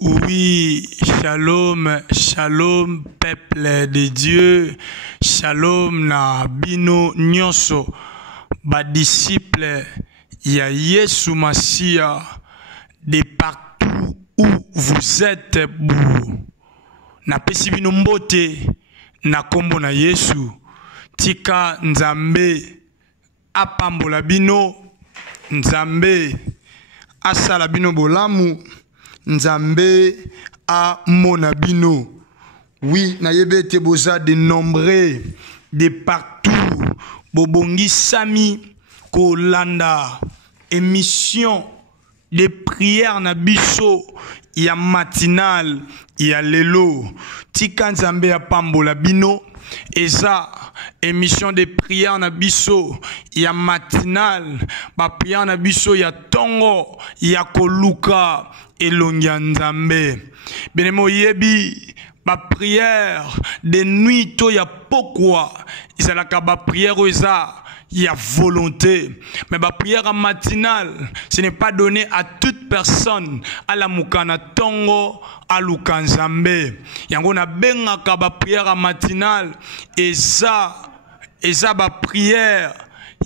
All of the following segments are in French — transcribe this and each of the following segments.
Oui, shalom, shalom, peuple de Dieu, shalom na bino nyonso, ba disciple ya Yesu Masia, de partout où vous êtes bou. Na pesi bino mbote, na kombo na Yesu, tika nzambe, apambola bino, nzambe, asala bino bolamu, Nzambe a monabino. Oui, na yebete boza de nombreux de partout. Bobongi sami kolanda émission de prière na biso ya matinal ya lelo. Tika Nzambe a pambola bino. Eza émission de prière na biso ya matinal. Ba prière na biso ya tongo ya koluka. Elongia Nzambe. Benemo yebi ba prière de nuit to ya pokwa. Isalaka ba prière oza ya volonté. Mais ba prière matinale, ce n'est pas donné à toute personne. À la mukana tongo à Nzambe. Yango na benga ka ba prière matinale eza ba prière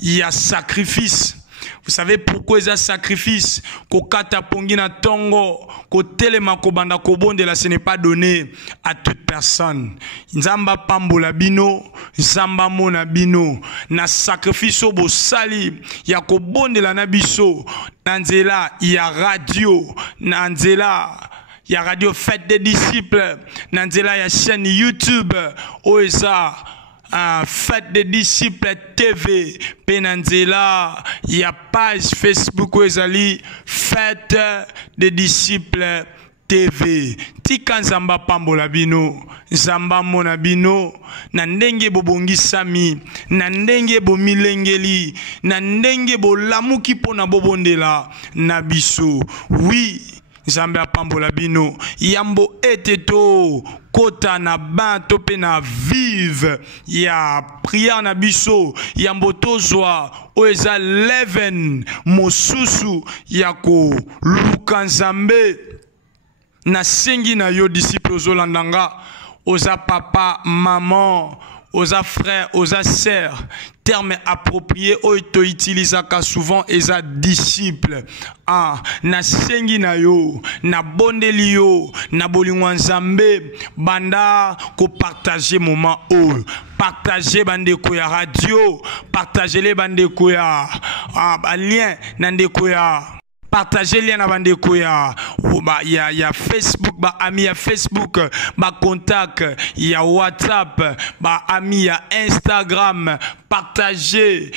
ya sacrifice. Vous savez pourquoi ils ont sacrifice? Kokata pongina tongo, kotelema kobanda kobondela, ce n'est pas donné à toute personne. Nzamba pambola bino, nzamba mona bino, na sacrifice bo sali, ya kobondela na biso, nanzela ya radio, nanzela ya radio Fête des disciples, nanzela ya chaîne YouTube, oeza. Fête des disciples TV, Penanzela, il y a page Facebook où Fête des disciples TV. Tika Nzamba pambola bino, Nzamba mona bino, na ndenge bobongi sami, na ndenge bomilengeli, na ndenge bolamuki pona bobondela na biso. Oui. Nzambe apambola bino yambo eteto kota na ban tope na vive ya prière na biso yambo tozwa oeza leven mosusu yako luka Nzambe na sengi na yo disciple ozolandanga oza papa maman oza frère, oza sœur, terme approprié oito utilisaka souvent eza disciple. Na sengi na yo, na bondeli yo, na bolingwa Nzambe, banda ko partager moment o, partager bandeko ya radio, partager les bandeko ya lien nandeko ya partagez lien na bandeko ya Facebook, ba ami ya Facebook, ba contact ya WhatsApp, ba ami ya Instagram, partagez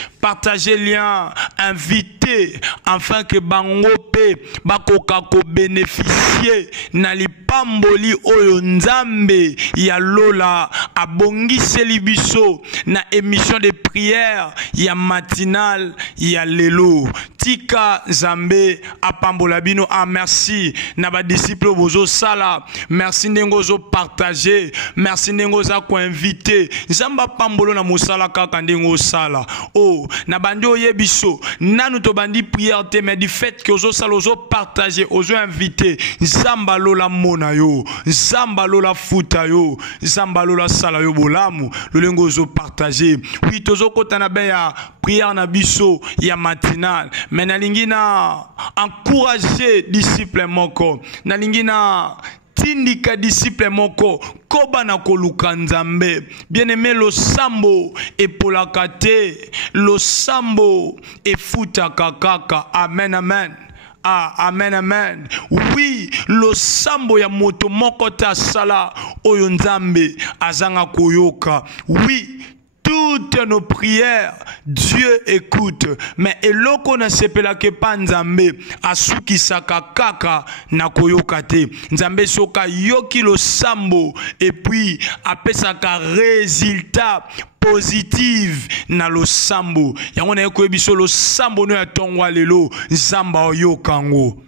lien, invitez afin que bangope bakoka ko bénéficier na lipamboli oyo Nzambe ya lola abongiseli biso na émission de prière ya matinal ya lelo. Tika Nzambe apambola bino. Merci na ba disciple bozo sala, merci ndengo zo partager, merci ndengo za ko inviter. Nzamba pambolo na mosala kaka ndengo sala. Oh, na bandi oyebiso, nanu to bandi prière te, mais du fait que ozo sala ozo partager, ozo inviter, Nzamba lola mona yo, Nzamba lola futa yo, Nzamba lola sala yo bolamu, lolengo ozo partager. Oui, tozo kota na ben ya prière na biso ya matinal. Mais nalingi na encourager disciple moko, nalingi na tindika disciple moko koba na koluka Nzambe. Bien-aimé, lo sambo epolaka te, lo sambo efutaka kaka. Amen, amen. Amen, amen. Oui, lo sambo ya moto moko ta sala oyo Nzambe azanga koyoka. Oui, toutes nos prières, Dieu écoute. Mais eloko na sepela ke pa Nzambe asuki saka kaka na koyoka te. Nzambe soka yoki lo sambo et puis apesaka résultat positif na lo sambo. Yango na yeko ebiso lo sambo no ya tongwa lelo Nzamba oyokango.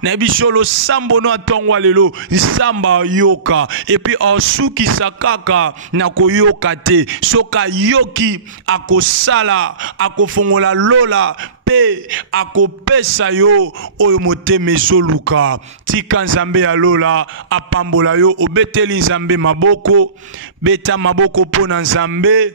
Na biso lo sambo no atongwa lelo Nzamba yoka et puis osuki sakaka na koyoka te soka yoki akosala akofongola lola pe akopesa yo oyo motema ezoluka. Tika Nzambe alola apambola yo obeteli Nzambe maboko. Beta maboko pona Nzambe.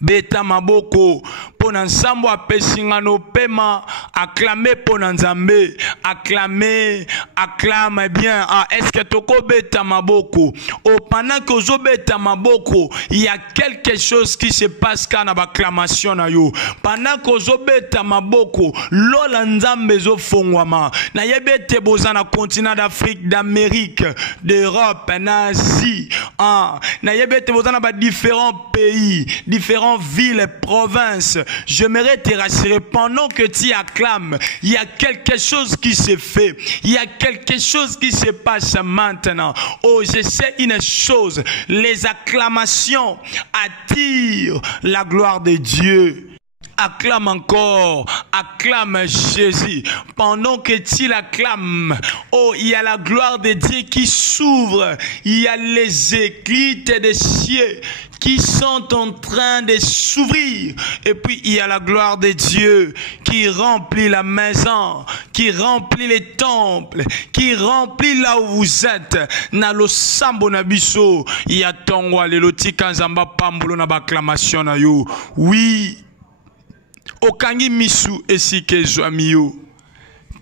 Beta maboko pona nsambo apesinga no pema. Acclamer pona Nzambe. Acclamer, acclame bien. Ah, est-ce que toko beta maboko? Oh, pendant que zo beta maboko, il y a quelque chose qui se passe quand on a acclamation na yo. Pendant que zo beta maboko, lola Nzambe zo fongwama. Na yebete bozana continent d'Afrique, d'Amérique, d'Europe, d'Asie. Ah, na yebete bozana ba différents pays, différentes villes, provinces. J'aimerais te rassurer, pendant que tu acclames, il y a quelque chose qui se fait. Il y a quelque chose qui se passe maintenant. Oh, je sais une chose. Les acclamations attirent la gloire de Dieu. Acclame encore, acclame Jésus. Pendant que tu l'acclames, oh, il y a la gloire de Dieu qui s'ouvre. Il y a les éclites des cieux qui sont en train de s'ouvrir. Et puis il y a la gloire de Dieu qui remplit la maison, qui remplit les temples, qui remplit là où vous êtes. Na lo sambo na biso, il y a tongwa le lotika nzamba pambulo na baklamation na yo. Oui. Okangi misu esike zwami yo.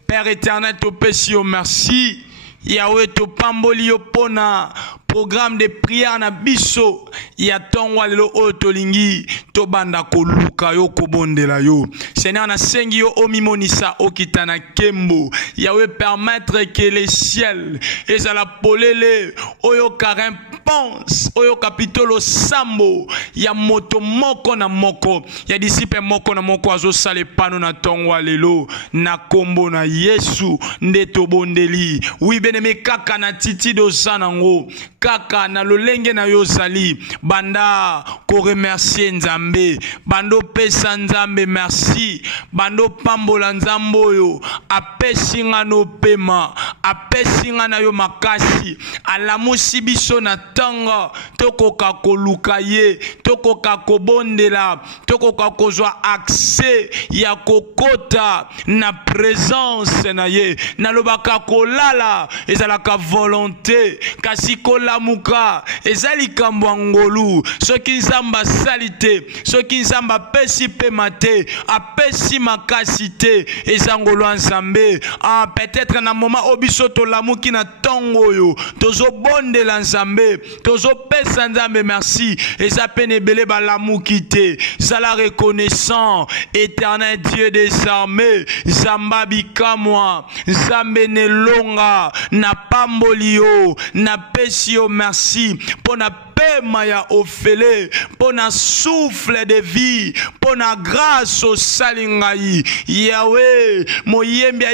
Père éternel, topesi yo merci. Yahweh topamboli yo pona programme de prière na biso. Ya tongwa lelo otolingi tobanda koluka yo kobondela yo. Seigneur na sengi yo omimonisa okitana kembo. Yahweh permettre que les ciels ezala polele oyo karim pense oyo kapitolo sambo ya moto moko na moko ya disciple moko na moko azo sale pano na tongwa lelo na kombo na Yesu ndeto bondeli. Oui beneme kaka na titi do sanango kaka na lolenge na yo sali banda ko remercier Nzambe bando pesa Nzambe merci bando pambola Nzambo yo apesinga no pema apesinga na yo makasi alamusi biso na tanga tokoka koluka ye tokoka kobondela tokoka kozwa accès ya kokota na présence na ye nalobaka kolala ezalaka volonté kasi kolamuka ezali kambo ngolu soki Nzamba salite soki Nzamba pesi pema te apesi makasi te ezangolo Nzambe. Ah, peut-être na moment obiso to lamuki na tongo yo tozo bondela Nzambe tozo pesa Nzambe merci eza pene bele ba lamuki te zala reconnaissant éternel Dieu des armées Zamba bikamwa Nzambe ne longa na pamboli yo na pesi yo merci pona pema ya ofele pona souffle de vie pona grâce au salingai Yahweh moyembi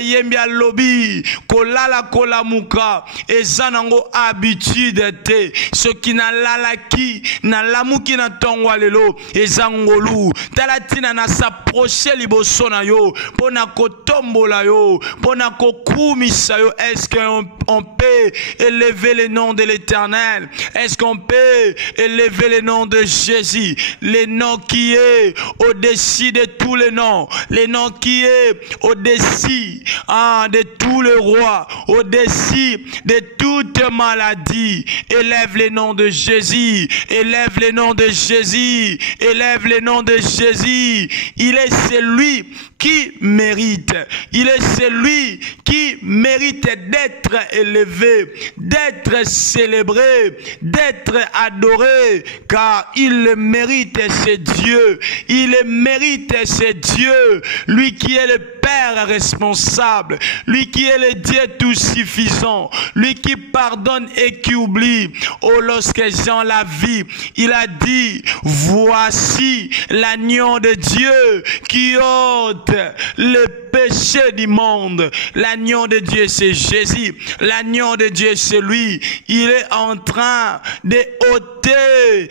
lobi kolala kolamuka ezanango habitude te soki na lalaki na lamuki na tongwa lelo ezangolu talatina na s'approcher liboso na yo pona kotombola yo pona kokumisa yo. Est-ce qu'on peut élever le nom de l'Éternel? Est-ce qu'on peut élever le nom de Jésus, le nom qui est au-dessus de tous les noms, le nom qui est au-dessus de tous les rois, au-dessus de toute maladie? Élève le nom de Jésus, élève le nom de Jésus, élève le nom de Jésus. Il est celui qui mérite, il est celui qui mérite d'être élevé, d'être célébré, d'être adoré, car il le mérite, c'est Dieu. Il le mérite, c'est Dieu. Lui qui est le Père responsable, lui qui est le Dieu tout suffisant, lui qui pardonne et qui oublie. Oh, lorsque Jean l'a vu, il a dit, voici l'agneau de Dieu qui ôte le péché du monde. L'agneau de Dieu, c'est Jésus. L'agneau de Dieu, c'est lui. Il est en train de ôter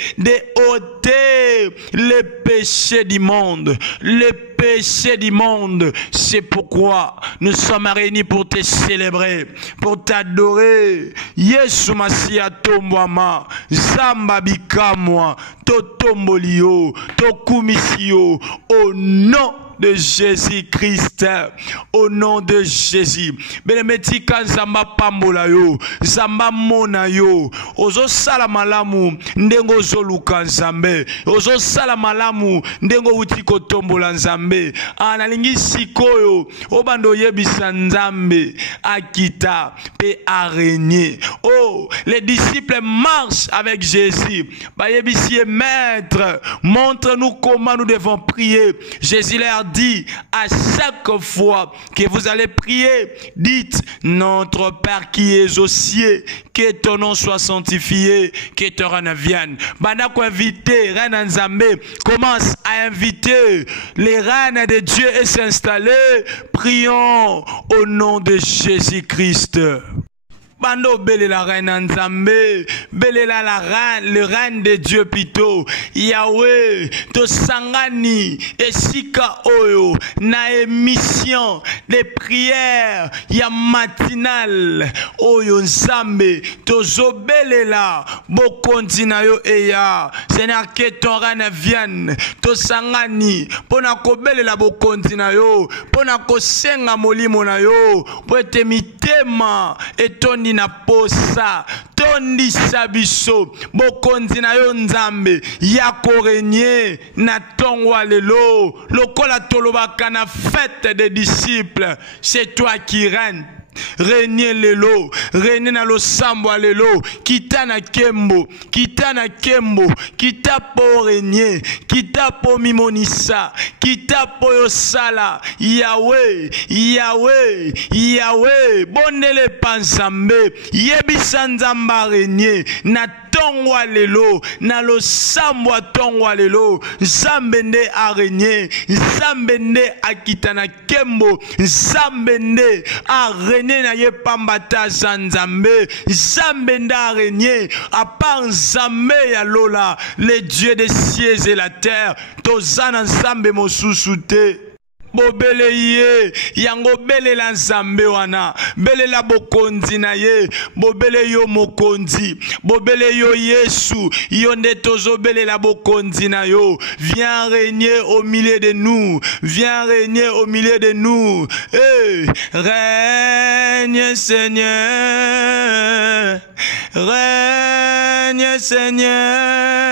le péché du monde. Le péché du monde. C'est pourquoi nous sommes réunis pour te célébrer, pour t'adorer. Yesu Masia tombwama, Zamba bikamwa, totombolio, tokumisio, au nom de Jésus-Christ. Au nom de Jésus. Benemetika nzamba pambola yo. Nzamba mona yo. Ozo sala malamu. Ndengo zoluka nzambe. Ozo sala malamu. Ndengo utiko tombola nzambe. Analingi sikoyo. Obando yebisa nzambe. Akita. Pe araignée. Oh, les disciples marchent avec Jésus. Ba yebisi maître. Montre-nous comment nous devons prier. Jésus leur dit à chaque fois que vous allez prier, dites notre Père qui es aux cieux, que ton nom soit sanctifié, que ton règne vienne. Bandako invité, reine Nzambe, commence à inviter les reines de Dieu et s'installer. Prions au nom de Jésus-Christ. Bando bele la reine Nzambe, bele la reine, le reine de Dieu pito, Yahweh, to sangani, esika oyo, na émission de prières, ya matinale, oyo Nzambe, to zobele la, bo kontina yo eya, Seigneur que ton reine vienne, to sangani, pona ko bele la bo kontina yo, pona ko senga molimo na yo, po ete mitema, etoni na posa tondi sabiso bokonzi na yo Nzambe ya korenye na tongwa lelo lokola tolobaka na fête des disciples. C'est toi qui règnes. Régner lelo, régner na lo sambwa lelo, kita na kembo, kita po régner, kita po mimonisa, kita po yosala, Yahweh, Yahweh, Yahweh, bondele panzambe, yebisa Nzamba régner, na tongwa lelo, na lo sambwa tongwa lelo, Nzambe nde araignée, Nzambe nde akita na kembo, Nzambe nde araignée na ye pambata Nzambe, Nzambe nde araignée, à part Nzambe ya lola, les dieux des cieux et la terre, tozana Nzambe mosusu te. Bobele ye, yango bele la Nzambe wana, bele la bokonzi na ye, bobele yo mokonzi, bobele yo Yesu, yonde tozo bele la bokonzi na yo, viens régner au milieu de nous, viens régner au milieu de nous, règne Seigneur, règne Seigneur,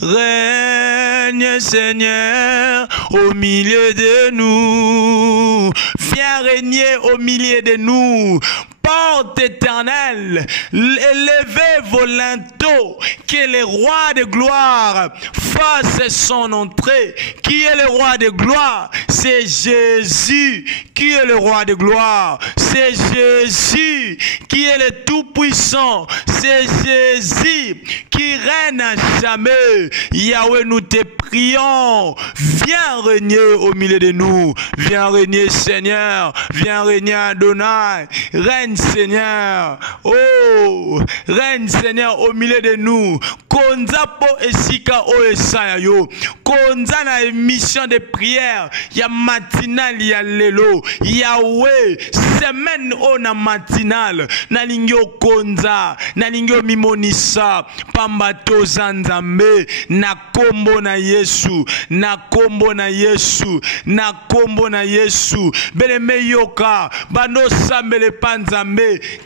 règne Seigneur au milieu de nous. Viens régner au milieu de nous. Porte éternelle, élevez vos linteaux, que le roi de gloire fasse son entrée. Qui est le roi de gloire? C'est Jésus qui est le roi de gloire. C'est Jésus qui est le tout-puissant. C'est Jésus qui règne à jamais. Yahweh, nous te prions. Viens régner au milieu de nous. Viens régner, Seigneur. Viens régner, Adonai. Règne, Seigneur. Oh, règne, Seigneur, au milieu de nous. Konza po esika o esaya yo. Konza na émission de prière. Ya matinal ya lelo. Yahweh, semaine o na matinal. Na lingyo konza. Na lingyo mimonisa. Pambato Nzambe. Na kombo na Yesu. Na kombo na Yesu. Na kombo na Yesu. Beleme yoka. Bando sambele panza.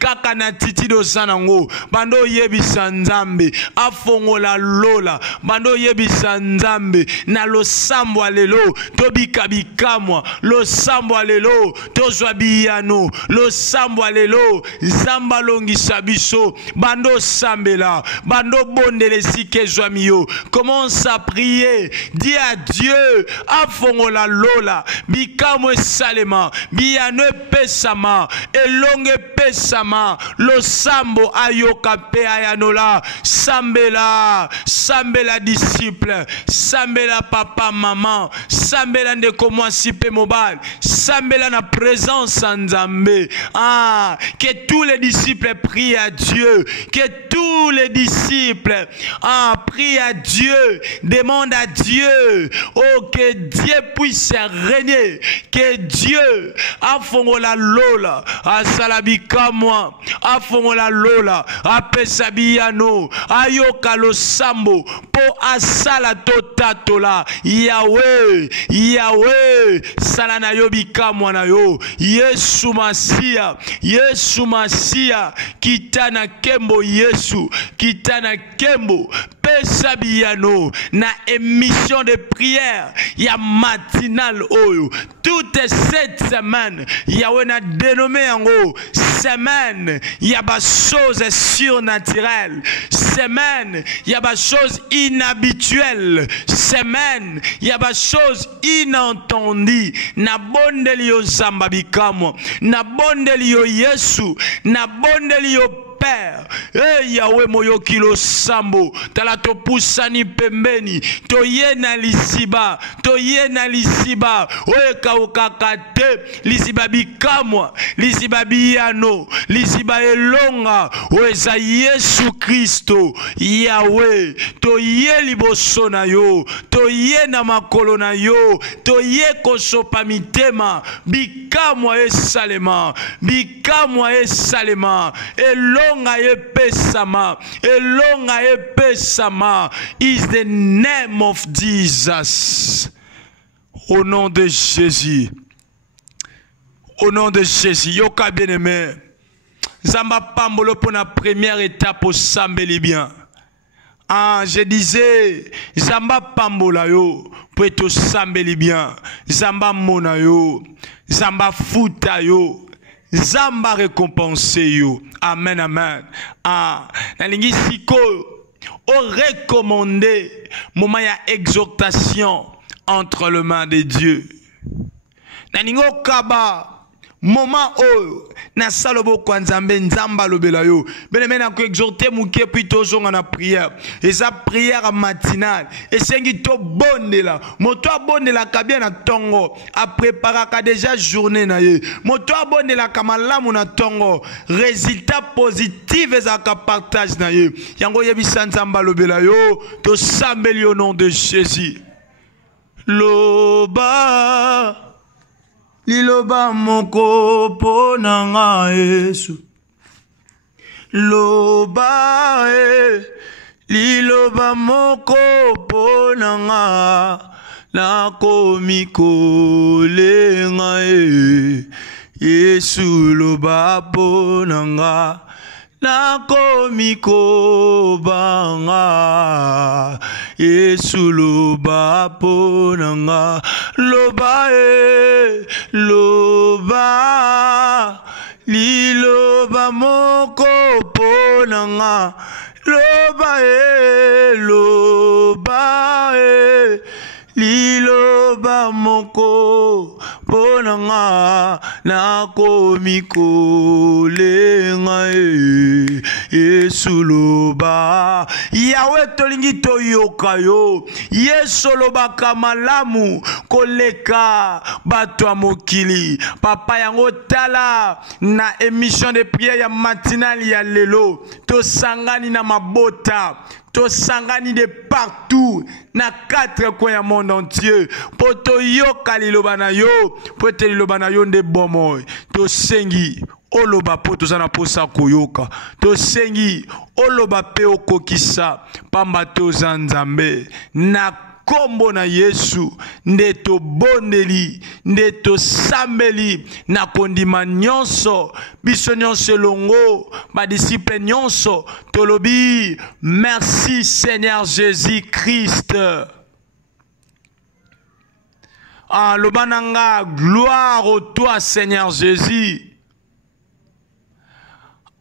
Kaka na titido sanango bando yebisa Nzambe afongola lola bando yebisa Nzambe na lo sambwa lelo tobika bikamwa lo sambwa lelo tozwa biyano lo sambwa lelo Nzamba longisa biso bando sambela bando bondele sike zwamiyo. Commence à prier, dis à Dieu afongola lola bikamwe salema biyano pesama elonge pesama lo sambo ayoka pe ayanola sambela sambela disciple sambela papa maman sambela ndeko mwasi pe mobile sambela na présence Nzambe. Que tous les disciples prient à Dieu, que tous les disciples prient à Dieu, demandent à Dieu, oh que Dieu puisse régner, que Dieu afongola lola asalabi bikamwa afongola lola apesa biyano ayoka losambo po asala totatola Yahweh Yahweh sala na yo bikamwa na yo Yesu Masia kitana kembo Yesu kitana kembo pesa biyano na émission de prière ya matinale oyo toute cette semaine Yahweh na dénommé yango semaine ya ba choses surnaturelles semaine ya ba choses inhabituelles semaine ya ba choses inentendues na bondeli yo zamba bikamwa na bondeli yo Yesu na bondeli yo Père, Yahweh moyo kilo sambo, tala to pusani pembeni, to yena lisiba, oe kaukakate, lisiba bikamwa, lisiba biyano, lisiba elonga, oe za Yesu Kristo, Yahweh, to ye liboso na yo, to ye na makolo na yo, to ye kosopa mitema, bikamwa esalema, elonga epesama is the name of Jesus. Au nom de Jésus. Au nom de Jésus. Yoka bien-aimé. Zamba pambolo pour la première étape au sambeli bien. Ah, je disais, Zamba pambola yo, pour être sambeli bien. Zamba mona yo, Zamba futa yo. Zamba récompensé yo. Amen, amen. Ah, la lingi siko o recommandé moment ya exhortation entre les mains de Dieu. Na lingo kaba moment oyo na salobo kwa nzambe nzamba lobela yo beneme na ko exhorter muke puis tozonga na prière eza prière matinale esengi to bondela moto abondela ka bien na tongo a préparaka déjà journée na ye moto abondela ka malamu na tongo résultat positif ezaka partage na ye yango yebisa nzamba lobela yo to sambeli au nom de Jésus loba liloba moko ponanga Yesu loba liloba moko ponanga na komiko lenga Yesu loba ponanga na komiko banga Yesu loba ponanga loba loba liloba moko ponanga loba loba liloba moko ponanga na komiko lenga Yesu loba Yahweh tolingi toyoka yo Yesu loba kamalamu koleka bato mokili papa yango tala na émission de prière ya matinale ya lelo to sangani na mabota to sangani de partout na 4 coins du monde entier poto yoka liloba na yo poto liloba na yo nde bomo to sengi oloba poto zana posa koyoka to sengi oloba pe okokisa pamba to zanzambe na kombo na Yesu ndeto bondeli ndeto sambeli na kondima nyonso biso nyonso longo ba disciple nyonso tolobi merci Seigneur Jésus-Christ. Ah lobananga gloire au toi Seigneur Jésus.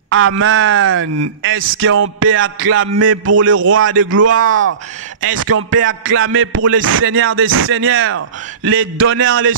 Amen. Est-ce qu'on peut acclamer pour le roi de gloire? Est-ce qu'on peut acclamer pour le Seigneur des seigneurs? Les donneurs des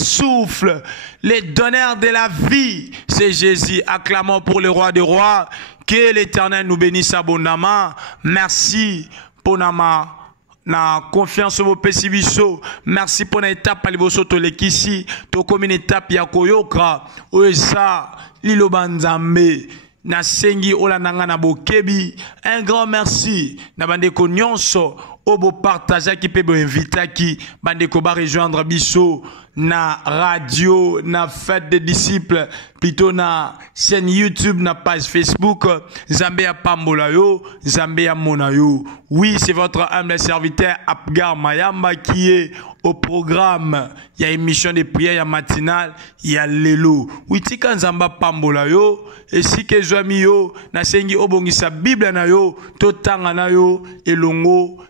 souffles, les donneurs de la vie, c'est Jésus. Acclamons pour le roi des rois. Que l'Éternel nous bénisse abondamment. Merci pour na confiance au pesibiso. Merci pour l'étape à liboso to lekisi to comme une étape ya koyoka oesa liloba nzambe na sengi ola nanga na bokebi. Un grand merci na bandeko nyonso Obo partager qui peut inviter qui bande ko ba rejoindre biso na radio, na fête des disciples, plutôt na chaîne YouTube, na page Facebook, Zambia Pambola yo, Zambia Mona yo. Oui, c'est votre humble serviteur Apgar Mayamba qui est au programme. Il y a émission de prière, il y a matinale, il y a lelo. Oui, tika Zamba Pambola yo, et si que joami yo, na sengi obongisa Bible na yo, totanga na yo, elongo,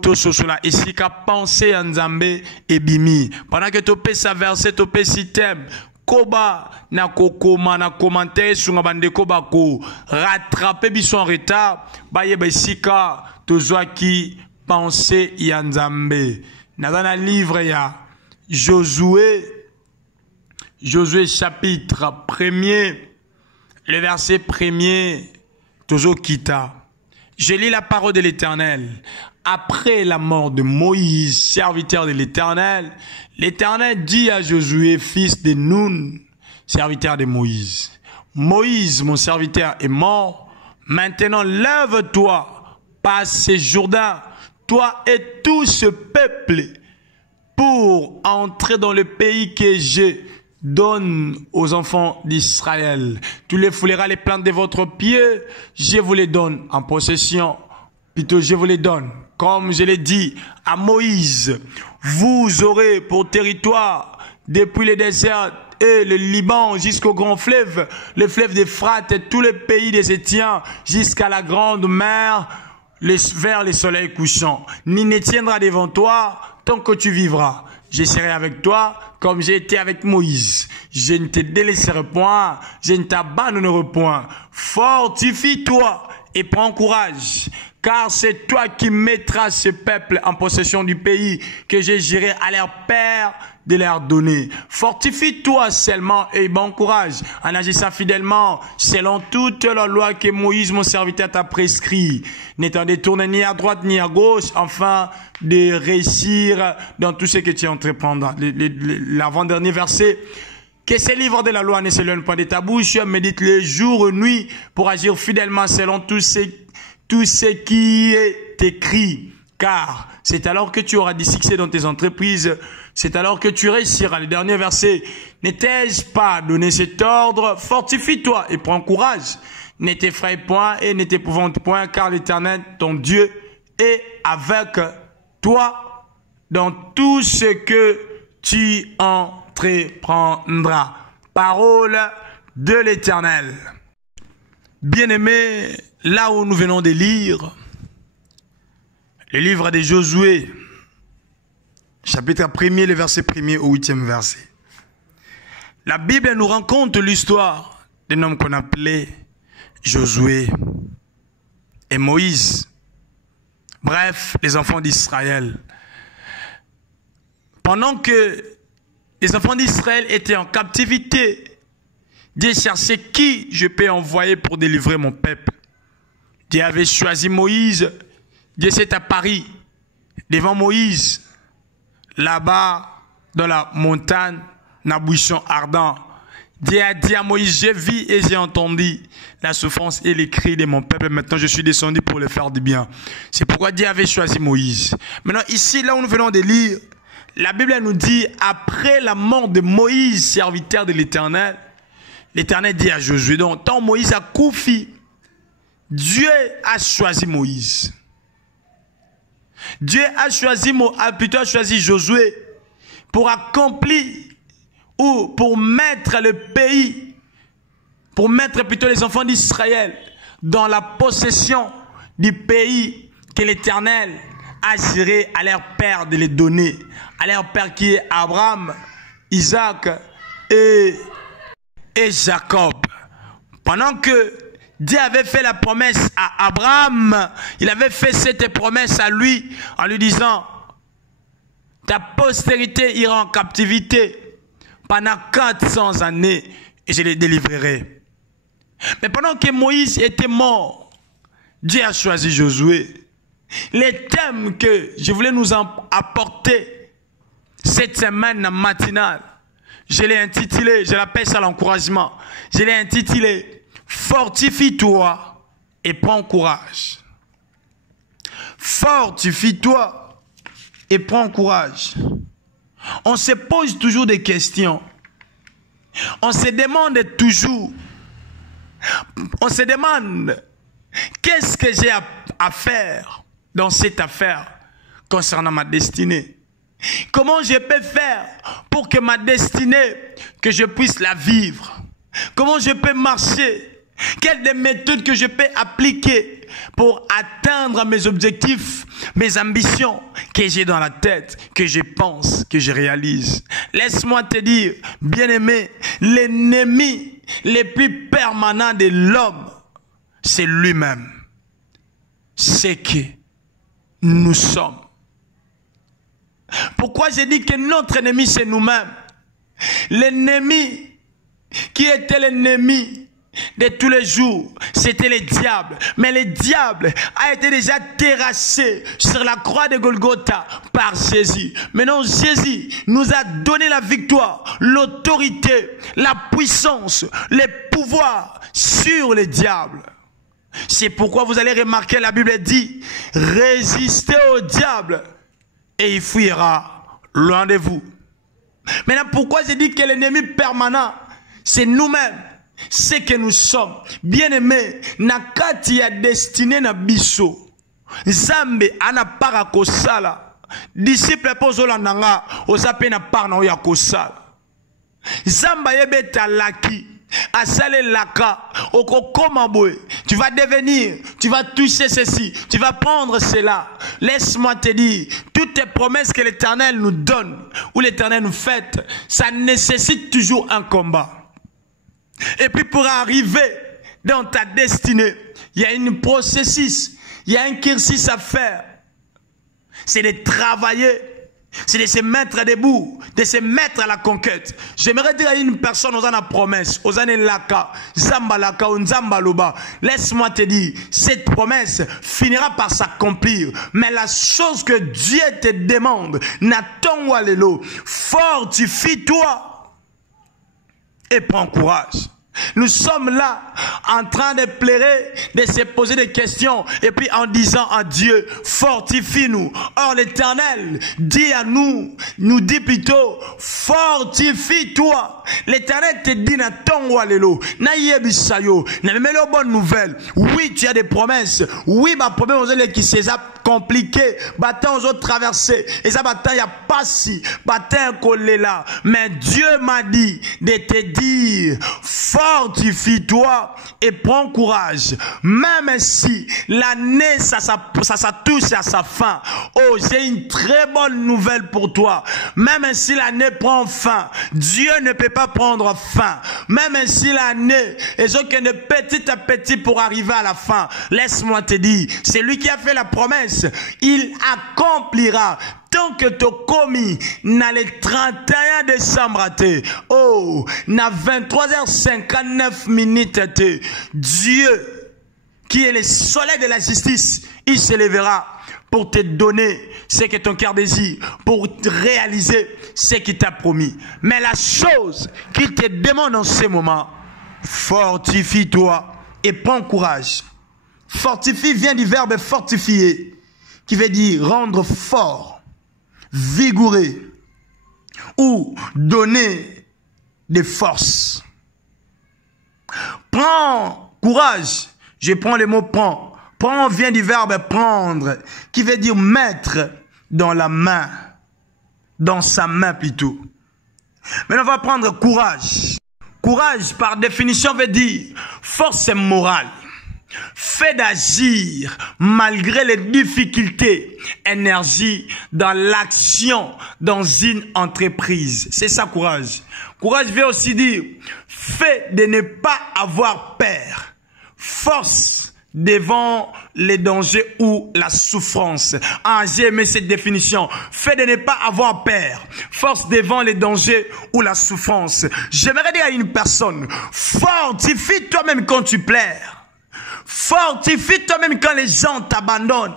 to sosola ici qu'a pensé en Zambé et bimi pendant que topé sa verset topé système koba na kokoma na commentaire sur bande koba ko rattraper biso en retard ba yeba sika tozwa ki pensé en Zambé na dans le livre ya Josué chapitre 1er le verset 1er tozo kita. Je lis la parole de l'Éternel. Après la mort de Moïse, serviteur de l'Éternel, l'Éternel dit à Josué, fils de Nun, serviteur de Moïse, Moïse, mon serviteur, est mort. Maintenant, lève-toi, passe ce Jourdain, toi et tout ce peuple, pour entrer dans le pays que je donne aux enfants d'Israël. Tu les fouleras les plantes de votre pied, je vous les donne en possession. Plutôt, je vous les donne. Comme je l'ai dit à Moïse, vous aurez pour territoire, depuis le désert et le Liban jusqu'au grand fleuve, le fleuve d'Euphrate et tous les pays des Étiens, jusqu'à la grande mer, vers le soleil couchant. Ni ne tiendra devant toi tant que tu vivras. Je serai avec toi comme j'ai été avec Moïse. Je ne te délaisserai point, je ne t'abandonnerai point. Fortifie-toi et prends courage. Car c'est toi qui mettras ce peuple en possession du pays que je jurerai à leur père de leur donner. Fortifie-toi seulement et bon courage en agissant fidèlement selon toute la loi que Moïse, mon serviteur, t'a prescrit. N'étant détourné ni à droite ni à gauche, afin de réussir dans tout ce que tu entreprendras. L'avant-dernier verset. Que ces livres de la loi ne s'éloignent pas de ta bouche, médite les jours et nuits pour agir fidèlement selon tout ce qui est écrit, car c'est alors que tu auras du succès dans tes entreprises, c'est alors que tu réussiras. Le dernier verset, ne t'ai-je pas donné cet ordre? Fortifie-toi et prends courage. Ne t'effraie point et ne t'épouvante point, car l'Éternel, ton Dieu, est avec toi dans tout ce que tu entreprendras. Parole de l'Éternel. Bien-aimés, là où nous venons de lire le livre de Josué, chapitre 1er, le verset 1er au 8e verset. La Bible nous raconte l'histoire d'un homme qu'on appelait Josué et Moïse. Bref, les enfants d'Israël. Pendant que les enfants d'Israël étaient en captivité, Dieu cherchait qui je peux envoyer pour délivrer mon peuple. Dieu avait choisi Moïse. Dieu s'est apparu devant Moïse, là-bas, dans la montagne, dans un buisson ardent. Dieu a dit à Moïse, j'ai vu et j'ai entendu la souffrance et les cris de mon peuple. Maintenant, je suis descendu pour le faire du bien. C'est pourquoi Dieu avait choisi Moïse. Maintenant, ici, là où nous venons de lire, la Bible nous dit, après la mort de Moïse, serviteur de l'Éternel, l'Éternel dit à Josué, donc, tant Moïse a couffé, Dieu a choisi Moïse. Dieu a choisi Josué pour accomplir ou pour mettre le pays, pour mettre plutôt les enfants d'Israël dans la possession du pays que l'Éternel a juré à leur père de les donner. À leur père qui est Abraham, Isaac et Jacob. Pendant que Dieu avait fait la promesse à Abraham, il avait fait cette promesse à lui en lui disant, ta postérité ira en captivité pendant 400 années et je les délivrerai. Mais pendant que Moïse était mort, Dieu a choisi Josué. Les thèmes que je voulais nous apporter cette semaine matinale, je l'ai intitulé, je l'appelle ça l'encouragement, je l'ai intitulé « Fortifie-toi et prends courage ». Fortifie-toi et prends courage. On se pose toujours des questions. On se demande toujours. On se demande, qu'est-ce que j'ai à faire dans cette affaire concernant ma destinée? Comment je peux faire pour que ma destinée, que je puisse la vivre? Comment je peux marcher? Quelles des méthodes que je peux appliquer pour atteindre mes objectifs, mes ambitions que j'ai dans la tête, que je pense, que je réalise? Laisse-moi te dire, bien-aimé, l'ennemi le plus permanent de l'homme, c'est lui-même. C'est que nous sommes. Pourquoi j'ai dit que notre ennemi, c'est nous-mêmes? L'ennemi qui était l'ennemi de tous les jours, c'était le diable. Mais le diable a été déjà terrassé sur la croix de Golgotha par Jésus. Maintenant, Jésus nous a donné la victoire, l'autorité, la puissance, le pouvoir sur le diable. C'est pourquoi vous allez remarquer, la Bible dit, résistez au diable et il fuira loin de vous. Maintenant, pourquoi j'ai dit que l'ennemi permanent, c'est nous-mêmes? C'est que nous sommes bien-aimés. Nakati ya destiné na biso. Nzambe ana para kosala. Disciple pozola nanga osape na par na ya kosala. Zamba yebeta laki. Asale laka. Okokoma boy. Tu vas devenir. Tu vas toucher ceci. Tu vas prendre cela. Laisse-moi te dire. Toutes les promesses que l'Éternel nous donne. Ou l'Éternel nous fait. Ça nécessite toujours un combat. Et puis pour arriver dans ta destinée, il y a un processus, il y a un cursus à faire. C'est de travailler, c'est de se mettre debout, de se mettre à la conquête. J'aimerais dire à une personne, aux la promesse, aux années laka, zamba laka, zamba loba. Laisse-moi te dire, cette promesse finira par s'accomplir. Mais la chose que Dieu te demande, n'attends walelo, fortifie-toi et prends courage. Nous sommes là en train de pleurer, de se poser des questions et puis en disant à Dieu, fortifie-nous. Or l'Éternel dit à nous dit plutôt, fortifie-toi. L'Éternel te dit na tongo alelo, na yebisayo, na memelo bonne nouvelle. Oui, tu as des promesses. Oui, ma promesse qui s'est compliqué, bâton aux autres traversés. Et ça bâton y a pas si, bâton collé là. Mais Dieu m'a dit de te dire, fortifie-toi et prends courage. Même si l'année, ça touche à sa fin. Oh, j'ai une très bonne nouvelle pour toi. Même si l'année prend fin, Dieu ne peut pas prendre fin. Même si l'année est que de petit à petit pour arriver à la fin. Laisse-moi te dire, c'est lui qui a fait la promesse. Il accomplira. Tant que tu commis, na le 31 décembre, oh, na 23h59 minutes, Dieu, qui est le soleil de la justice, il se lèvera pour te donner ce que ton cœur désire, pour réaliser ce qu'il t'a promis. Mais la chose qu'il te demande en ce moment, fortifie-toi et prends courage. Fortifie vient du verbe fortifier, qui veut dire rendre fort, vigoureux ou donner des forces. Prends courage. Je prends le mot prends. Prends vient du verbe prendre, qui veut dire mettre dans la main, dans sa main plutôt. Maintenant, on va prendre courage. Courage, par définition, veut dire force morale. Fait d'agir malgré les difficultés, énergie dans l'action, dans une entreprise. C'est ça, courage. Courage veut aussi dire fait de ne pas avoir peur. Force devant les dangers ou la souffrance. Ah, j'ai aimé cette définition. Fait de ne pas avoir peur. Force devant les dangers ou la souffrance. J'aimerais dire à une personne, fortifie toi-même quand tu pleures. Fortifie toi-même quand les gens t'abandonnent.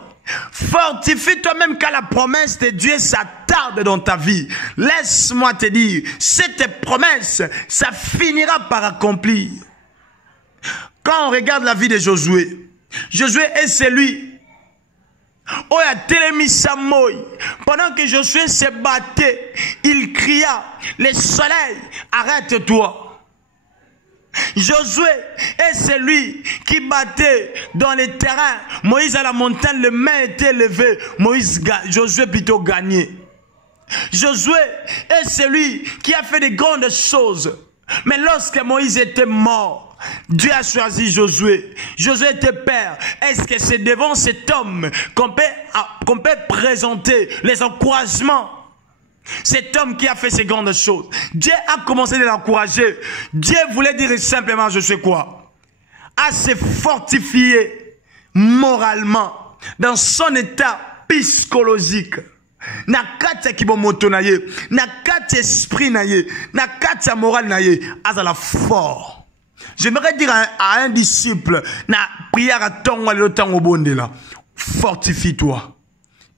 Fortifie toi-même quand la promesse de Dieu s'attarde dans ta vie. Laisse-moi te dire, cette promesse, ça finira par accomplir. Quand on regarde la vie de Josué, Josué est celui Oya Télémissa Moï. Pendant que Josué se battait, il cria, le soleil, arrête-toi. Josué est celui qui battait dans les terrains. Moïse à la montagne, les mains étaient levées. Josué plutôt gagné. Josué est celui qui a fait de grandes choses. Mais lorsque Moïse était mort, Dieu a choisi Josué. Josué était père. Est-ce que c'est devant cet homme qu'on peut présenter les encouragements? Cet homme qui a fait ces grandes choses. Dieu a commencé de l'encourager. Dieu voulait dire simplement, je sais quoi, à se fortifier moralement dans son état psychologique. Na kati ya kibomoto na ye, na kati ya esprit na ye, na kati ya moral na ye, azala fort. J'aimerais dire à un disciple, na prière à tongo le tango bonde là, fortifie-toi.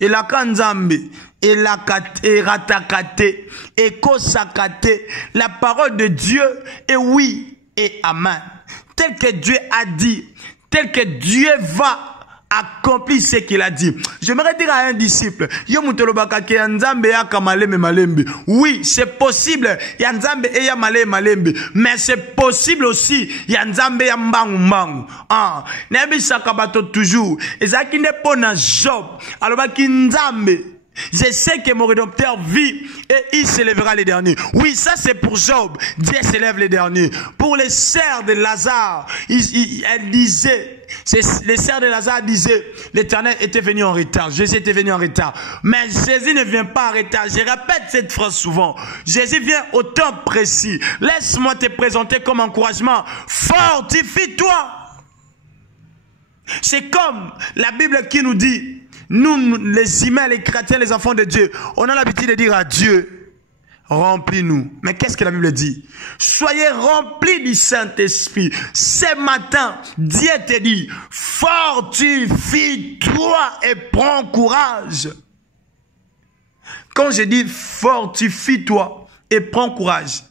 Et la kanzambe, et la kate, et ratakate, et kosakate, la parole de Dieu est oui et amen. Tel que Dieu a dit, tel que Dieu va accomplir ce qu'il a dit. J'aimerais dire à un disciple, oui, c'est possible, mais c'est possible aussi, toujours, Job, alors je sais que mon rédempteur vit et il s'élèvera les derniers. Oui, ça c'est pour Job. Dieu s'élève les derniers. Pour les sœurs de Lazare, elle disait, les sœurs de Lazare disaient, l'Éternel était venu en retard. Jésus était venu en retard. Mais Jésus ne vient pas en retard. Je répète cette phrase souvent. Jésus vient au temps précis. Laisse-moi te présenter comme encouragement. Fortifie-toi. C'est comme la Bible qui nous dit, nous, les humains, les chrétiens, les enfants de Dieu, on a l'habitude de dire à Dieu, remplis-nous. Mais qu'est-ce que la Bible dit? Soyez remplis du Saint-Esprit. Ce matin, Dieu te dit, fortifie-toi et prends courage. Quand je dis fortifie-toi et prends courage,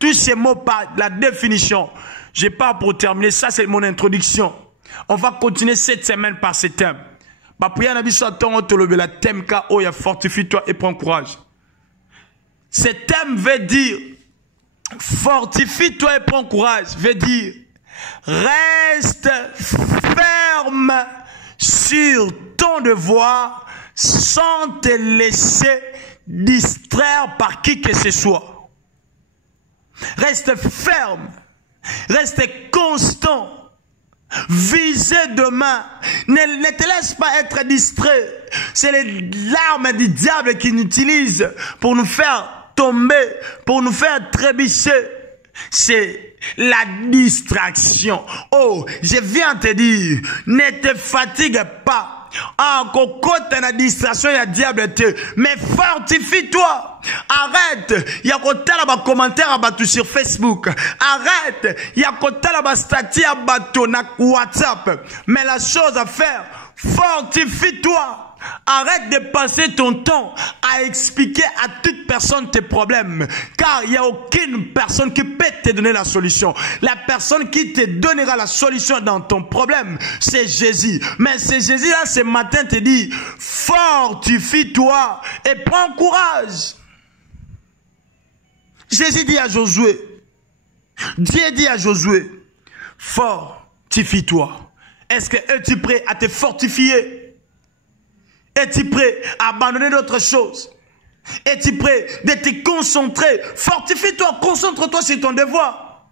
tous ces mots par la définition, je pars pour terminer, ça c'est mon introduction. On va continuer cette semaine par ce thème. Fortifie-toi et prends courage. Ce thème veut dire fortifie-toi et prends courage. Veut dire reste ferme sur ton devoir sans te laisser distraire par qui que ce soit. Reste ferme, reste constant. Visez demain. Ne te laisse pas être distrait. C'est l'arme du diable qui nous utilise pour nous faire tomber, pour nous faire trébucher. C'est la distraction. Oh, je viens te dire, ne te fatigue pas. Ah, cocotte la distraction, il y a diable, mais fortifie-toi. Arrête, il y a côté là commentaire à battre sur Facebook. Arrête, il y a côté là statut à battre sur WhatsApp. Mais la chose à faire, fortifie-toi. Arrête de passer ton temps à expliquer à toute personne tes problèmes. Car il n'y a aucune personne qui peut te donner la solution. La personne qui te donnera la solution dans ton problème, c'est Jésus. Mais c'est Jésus là ce matin te dit, fortifie-toi et prends courage. Jésus dit à Josué, Dieu dit à Josué, fortifie-toi. Est-ce que es-tu prêt à te fortifier? Es-tu prêt à abandonner d'autres choses? Es-tu prêt de te concentrer? Fortifie-toi, concentre-toi sur ton devoir.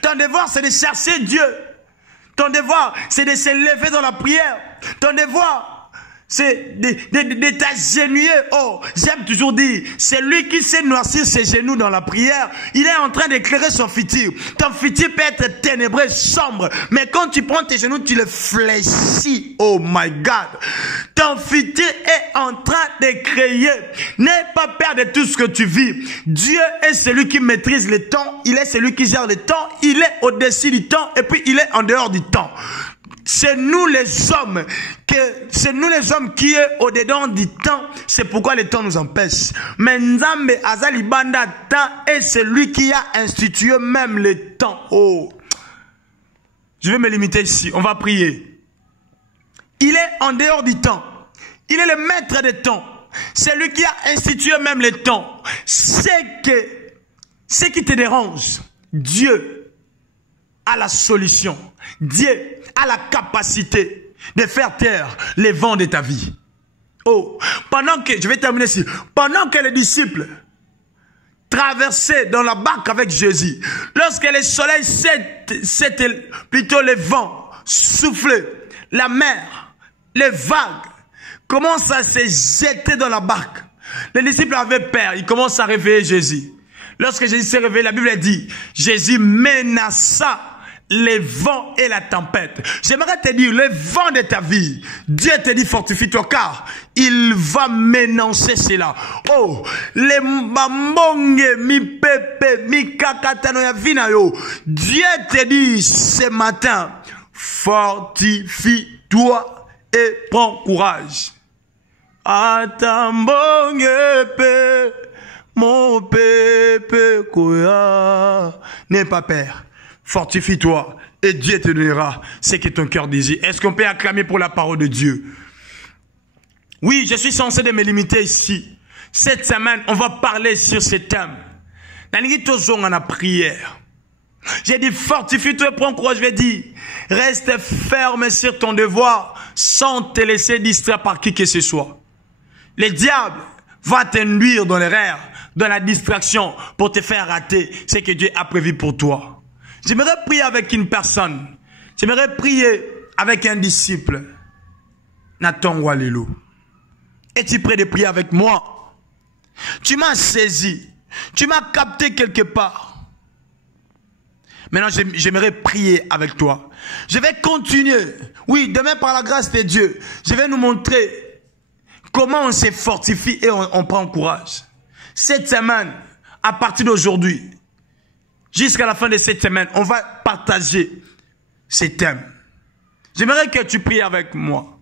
Ton devoir, c'est de chercher Dieu. Ton devoir, c'est de se lever dans la prière. Ton devoir, c'est de t'agenouiller. Oh, j'aime toujours dire, c'est lui qui sait noircir ses genoux dans la prière. Il est en train d'éclairer son futur. Ton futur peut être ténébreux, sombre. Mais quand tu prends tes genoux, tu le fléchis. Oh my God. Ton futur est en train de créer. N'aie pas peur de tout ce que tu vis. Dieu est celui qui maîtrise le temps. Il est celui qui gère le temps. Il est au-dessus du temps. Et puis il est en dehors du temps. C'est nous les hommes qui est au-dedans du temps. C'est pourquoi le temps nous empêche. Mais Nzambe Azali Banda temps est celui qui a institué même le temps. Oh. Je vais me limiter ici. On va prier. Il est en dehors du temps. Il est le maître des temps. C'est lui qui a institué même les temps. Ce qui te dérange, Dieu a la solution. Dieu a la capacité de faire taire les vents de ta vie. Oh, je vais terminer ici. Pendant que les disciples traversaient dans la barque avec Jésus, lorsque le soleil plutôt les vents soufflaient, la mer, les vagues commencent à se jeter dans la barque. Les disciples avaient peur, ils commencent à réveiller Jésus. Lorsque Jésus s'est réveillé, la Bible dit, Jésus menaça les vents et la tempête. J'aimerais te dire, les vents de ta vie, Dieu te dit fortifie-toi car il va menacer cela. Oh, les mamonge, mi pepe, mi kakatano ya vina yo. Dieu te dit ce matin, fortifie-toi et prends courage. Atambonge pe, mon pepe koya. N'aie pas peur. Fortifie-toi et Dieu te donnera ce que ton cœur désire. Est-ce qu'on peut acclamer pour la parole de Dieu? Oui, je suis censé de me limiter ici. Cette semaine, on va parler sur ce thème. Dans la prière. J'ai dit fortifie-toi et prends courage. Je vais dire, reste ferme sur ton devoir sans te laisser distraire par qui que ce soit. Le diable va t'induire dans l'erreur, dans la distraction pour te faire rater ce que Dieu a prévu pour toi. J'aimerais prier avec une personne. J'aimerais prier avec un disciple. Nathan Walelo. Es-tu prêt de prier avec moi? Tu m'as saisi. Tu m'as capté quelque part. Maintenant, j'aimerais prier avec toi. Je vais continuer. Oui, demain par la grâce de Dieu, je vais nous montrer comment on se fortifie et on prend courage. Cette semaine, à partir d'aujourd'hui, jusqu'à la fin de cette semaine, on va partager ces thèmes. J'aimerais que tu pries avec moi.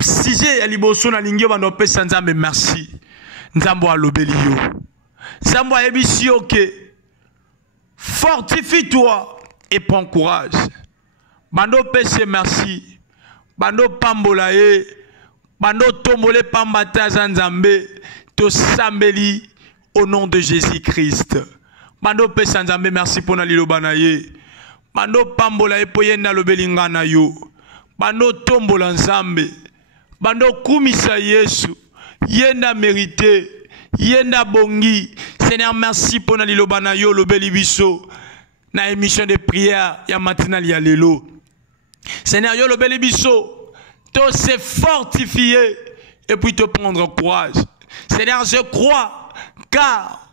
Si j'ai liboso na lingio banope sanzambe merci. Nzambo alobeli yo. Nzambo ayebisi yo ke fortifie-toi et prends courage. Bando pese merci. Bando pambola ye. Bando tombole pambata zanzambe. To sambeli au nom de Jésus-Christ. Bando pesa nzambe merci pour na liloba na ye. Bando pambola ye po yenda lobelinga na yo. Bando tombola nzambe. Bando kumisa Yesu. Yenda mérité. Yenda bongi. Seigneur merci pour na liloba na yo lobeli biso. Na émission de prière ya matinal ya lelo. Seigneur yo lobeli biso. To se fortifier et puis te prendre courage. Seigneur je crois car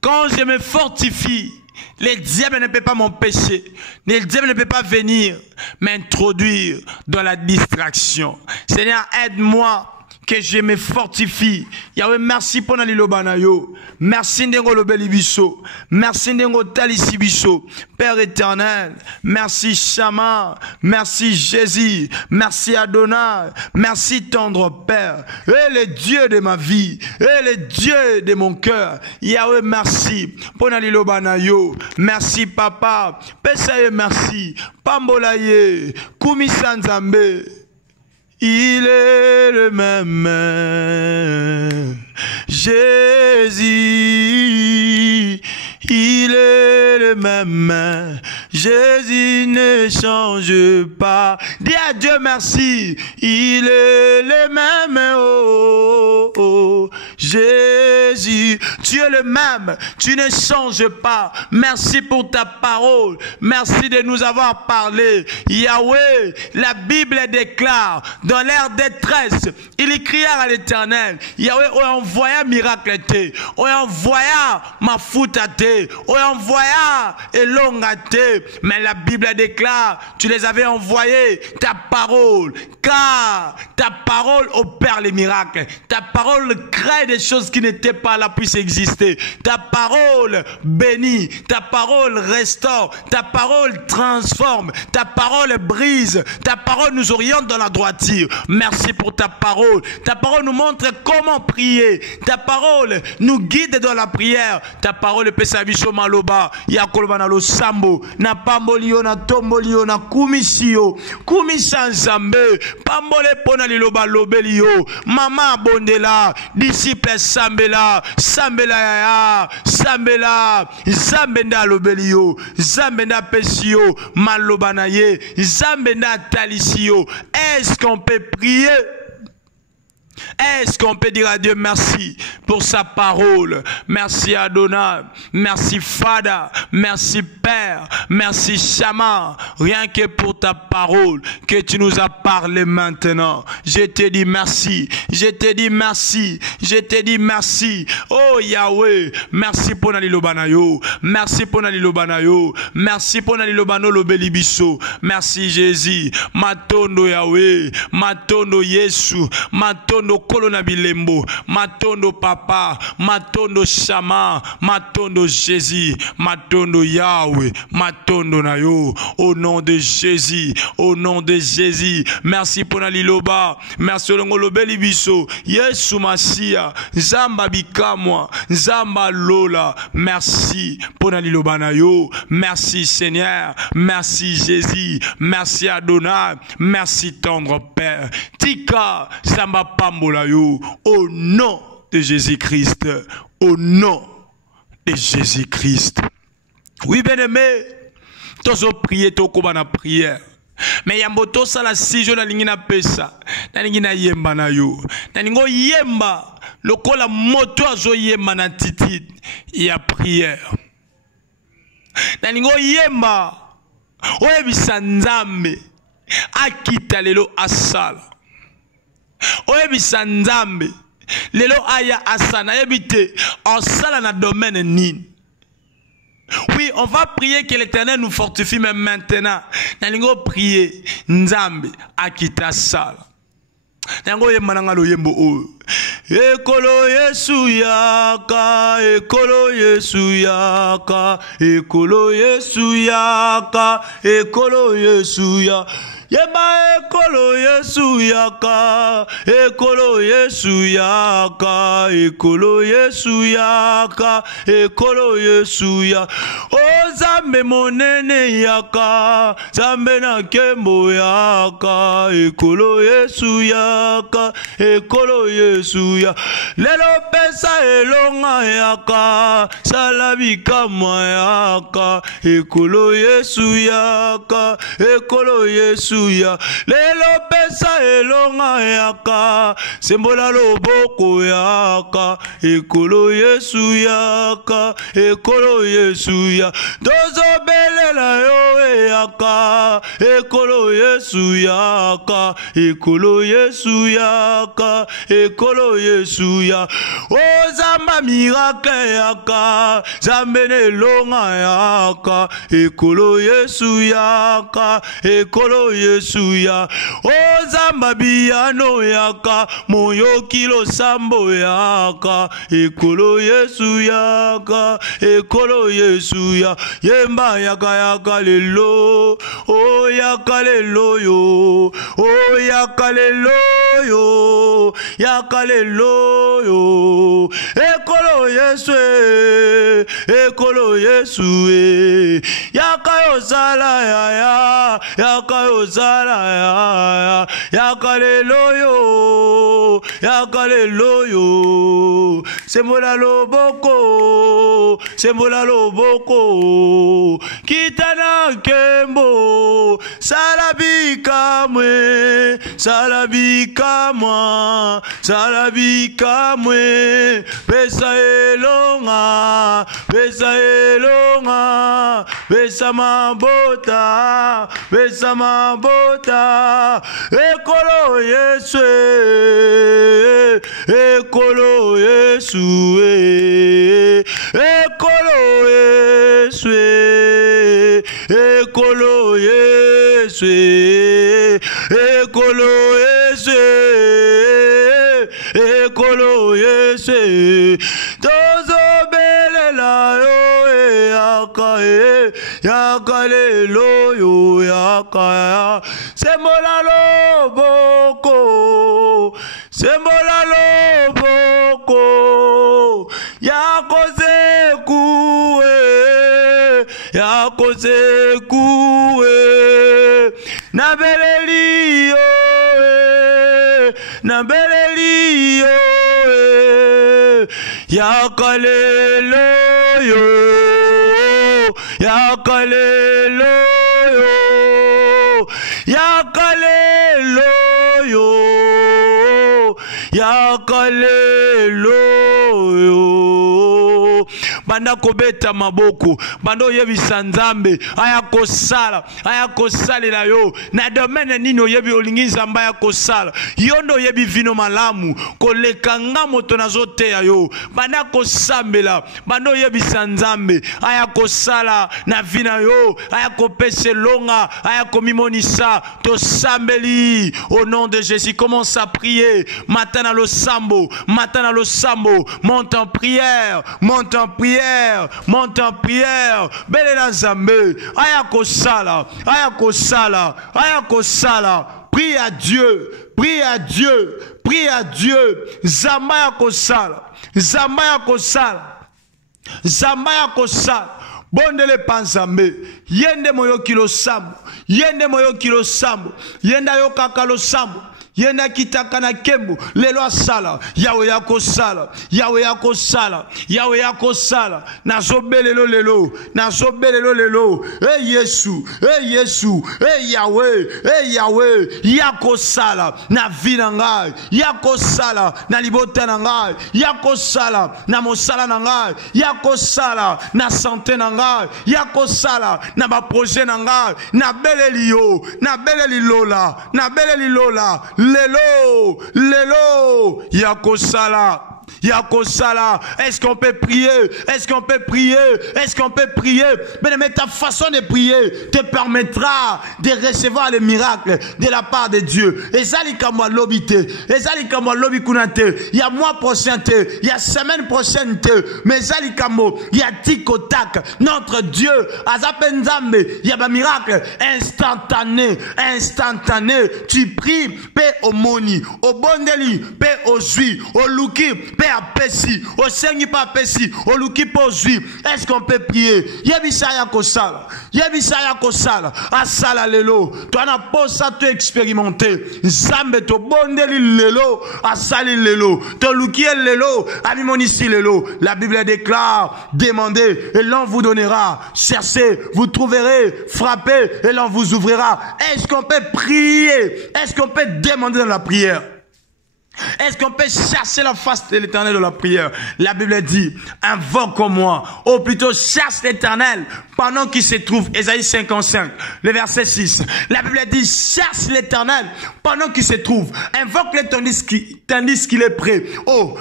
quand je me fortifie, le diable ne peut pas m'empêcher. Le diable ne peut pas venir m'introduire dans la distraction. Seigneur, aide-moi que je me fortifie. Yahweh, merci pour naliloba na yo. Merci ndengo lobeli biso. Merci ndengo talisi biso. Père éternel, merci Shama, merci Jésus, merci Adonai, merci tendre Père. Et le Dieu de ma vie, et le Dieu de mon cœur. Yahweh, merci pour naliloba na yo. Merci Papa. Pesaye merci. Pambolaye, Kumisa Nzambe. Il est le même Jésus, il est le même Jésus ne change pas. Dis à Dieu merci, il est le même Jésus, tu es le même, tu ne changes pas. Merci pour ta parole, merci de nous avoir parlé. Yahweh, la Bible déclare dans leur détresse, il crièrent à l'Éternel. Yahweh, on envoya miracle te, on envoya mafuta te, on envoya elonga te. Mais la Bible déclare, tu les avais envoyés, ta parole, car ta parole opère les miracles, ta parole crée des choses qui n'étaient pas là puissent exister. Ta parole bénit, ta parole restaure, ta parole transforme, ta parole brise, ta parole nous oriente dans la droiture. Merci pour ta parole. Ta parole nous montre comment prier. Ta parole nous guide dans la prière. Ta parole peut s'aviser maloba. Ya kolba na lo sambo, na pambolio, na tombolio, na kumisio, kumisa nzambe, pambole pona liloba lobelio, mama bondela, disciple sambela, sambela ya, sambela, zambenda lobelio, zambenda pesio, maloba na ye, zambenda talisio. Est-ce qu'on peut prier? Est-ce qu'on peut dire à Dieu merci pour sa parole? Merci Adonai, merci Fada, merci Père, merci Shama, rien que pour ta parole que tu nous as parlé maintenant. Je te dis merci, je te dis merci, je te dis merci. Oh Yahweh, merci pour Nalilobanayo, merci pour Nalilobanayo, merci pour Nalilobano Lobelibiso, merci Jésus, Matondo Yahweh, Matondo Yesu, Matondo Kolona Bilembo, Matondo Papa, Matondo Shama, Matondo Jésus, Matondo Yahweh, Matondo Nayo, au nom de Jésus, au nom de Jésus. Merci pour Naliloba, merci Longolo Belibiso, Yesu Masia, Zamba Bikamwa, Zamba Lola, merci pour Naliloba Nayo, merci Seigneur, merci Jésus, merci Adonai, merci tendre Père, Tika, Zamba Pambola yo, au nom de Jésus-Christ, au nom de Jésus-Christ. Oui, bien-aimé, tous ont prié, tous ont na prière. Mais yamboto sala si jo na lingi na pesa, na lingi na yemba na yo, na lingo yemba, lokola moto azo yemba na titi, ya prière. Na lingo yemba, oye bisanzambe, akita lelo asala. Oyebisa nzambe lelo aya asana yebite en sala na domaine nini. Oui, on va prier que l'Éternel nous fortifie, mais maintenant nalingo prier nzambe akita sala. Nango yemananga lo yembo o. Ekolo Yesu yaka, ekolo Yesu yaka, ekolo Yesu yaka, ekolo Yesu yaka. Yeba ekolo Yesu yaka, ekolo Yesu yaka, ekolo Yesu yaka, ekolo Yesu yaka. O Zambe monene yaka, Zambe na kembo yaka, ekolo Yesu yaka, ekolo Yesu yaka. Lelo pesa elonga yaka, salabika mwa yaka, ekolo Yesu yaka, ekolo Yesu ya. Lelo pesa elonga yaka, sembola loboko yaka, ekolo Yesu yaka, ekolo Yesu ya. Dozo belela yo yaka, ekolo Yesu yaka, ekolo Yesu yaka, ekolo Yesu ya. O Zamba miracle yaka, Zambe nelonga yaka, ekolo Yesu yaka, ekolo Yesu ya. O Zamba biyano yaka, moyo kilo sambo yaka, ekolo Yesu yaka, ekolo Yesu ya. Yemba yaka yaka lelo, o yaka lelo yo, o yaka lelo yo, yaka lelo yo. Ekolo Yesu, ekolo Yesu, yaka yo sala ya, yaka yo sala ya, yaka lelo yo, yaka lelo yo. Sembola loboko, sembola loboko, kitana kembo, salabika mwe, salabika mwa, salabika mwe, pesa elonga, pesa elonga, pesa mabota, pesa mabota, ekolo Yesu, ekolo Yesu, ekolo Yesu, ekolo Yesu, ekolo Yesu, ekolo Yesu, tozobelela yo yaka yaka lelo yo yaka sembola loboko sembola loboko yako sekue nabeleli yo yakalelo yo yakalelo yo yakalelo yo yakalelo yo banda kobeta maboko banda oyebisa nzambe aya kosalela yo na domaine nini oyebi olingi nzambe aya kosala yo ndo oyebi vino malamu koleka nga moto nazoteya yo banda kosambela banda oyebisa nzambe aya kosala na vina yo aya kopesa longa aya komimonisa tosambeli au nom de Jésus. Commence à prier matin na losambo monte en prière belela nzambe aya kosala prie à Dieu zamba ya kosala bondele panzambe yende moyoki losambo yenda yokaka losambo yenda kitaka na kembo lelo asala yawe yakosala nazobelelo lelo Yesu Yahweh yakosala na vina ngai yakosala na libota na ngai yakosala na mosala na ngai yakosala na santé na ngai yakosala na ba projet na ngai na beleli lola Lelo, Yakosala. Est-ce qu'on peut prier? Mais ta façon de prier te permettra de recevoir les miracles de la part de Dieu. Ezali kamwa lobite, ezali kamwa lobi kunate. Il y a mois prochain te, il y a semaine prochaine te, mais ezali kamo, il y a tikotak. Notre Dieu, azapenzambe, il y a un miracle instantané. Tu pries, paix au moni, au bondeli, paix au zui, au luki, paix à Pessi, au Seigneur pas Pessi, au luki pour zui. Est-ce qu'on peut prier? Yebisaya kosala, asala lelo. Tu as pas ça te expérimenter. Zambe to bondeli lelo, asali lelo, to luki lelo, amimonisi lelo. La Bible déclare, demandez et l'on vous donnera, cherchez, vous trouverez, frappez et l'on vous ouvrira. Est-ce qu'on peut prier? Est-ce qu'on peut demander dans la prière? Est-ce qu'on peut chercher la face de l'Éternel de la prière? La Bible dit, invoque-moi, ou plutôt cherche l'Éternel pendant qu'il se trouve. Ésaïe 55, le verset 6. La Bible dit, cherche l'Éternel pendant qu'il se trouve. Invoque-le tandis qu'il est prêt. Oh,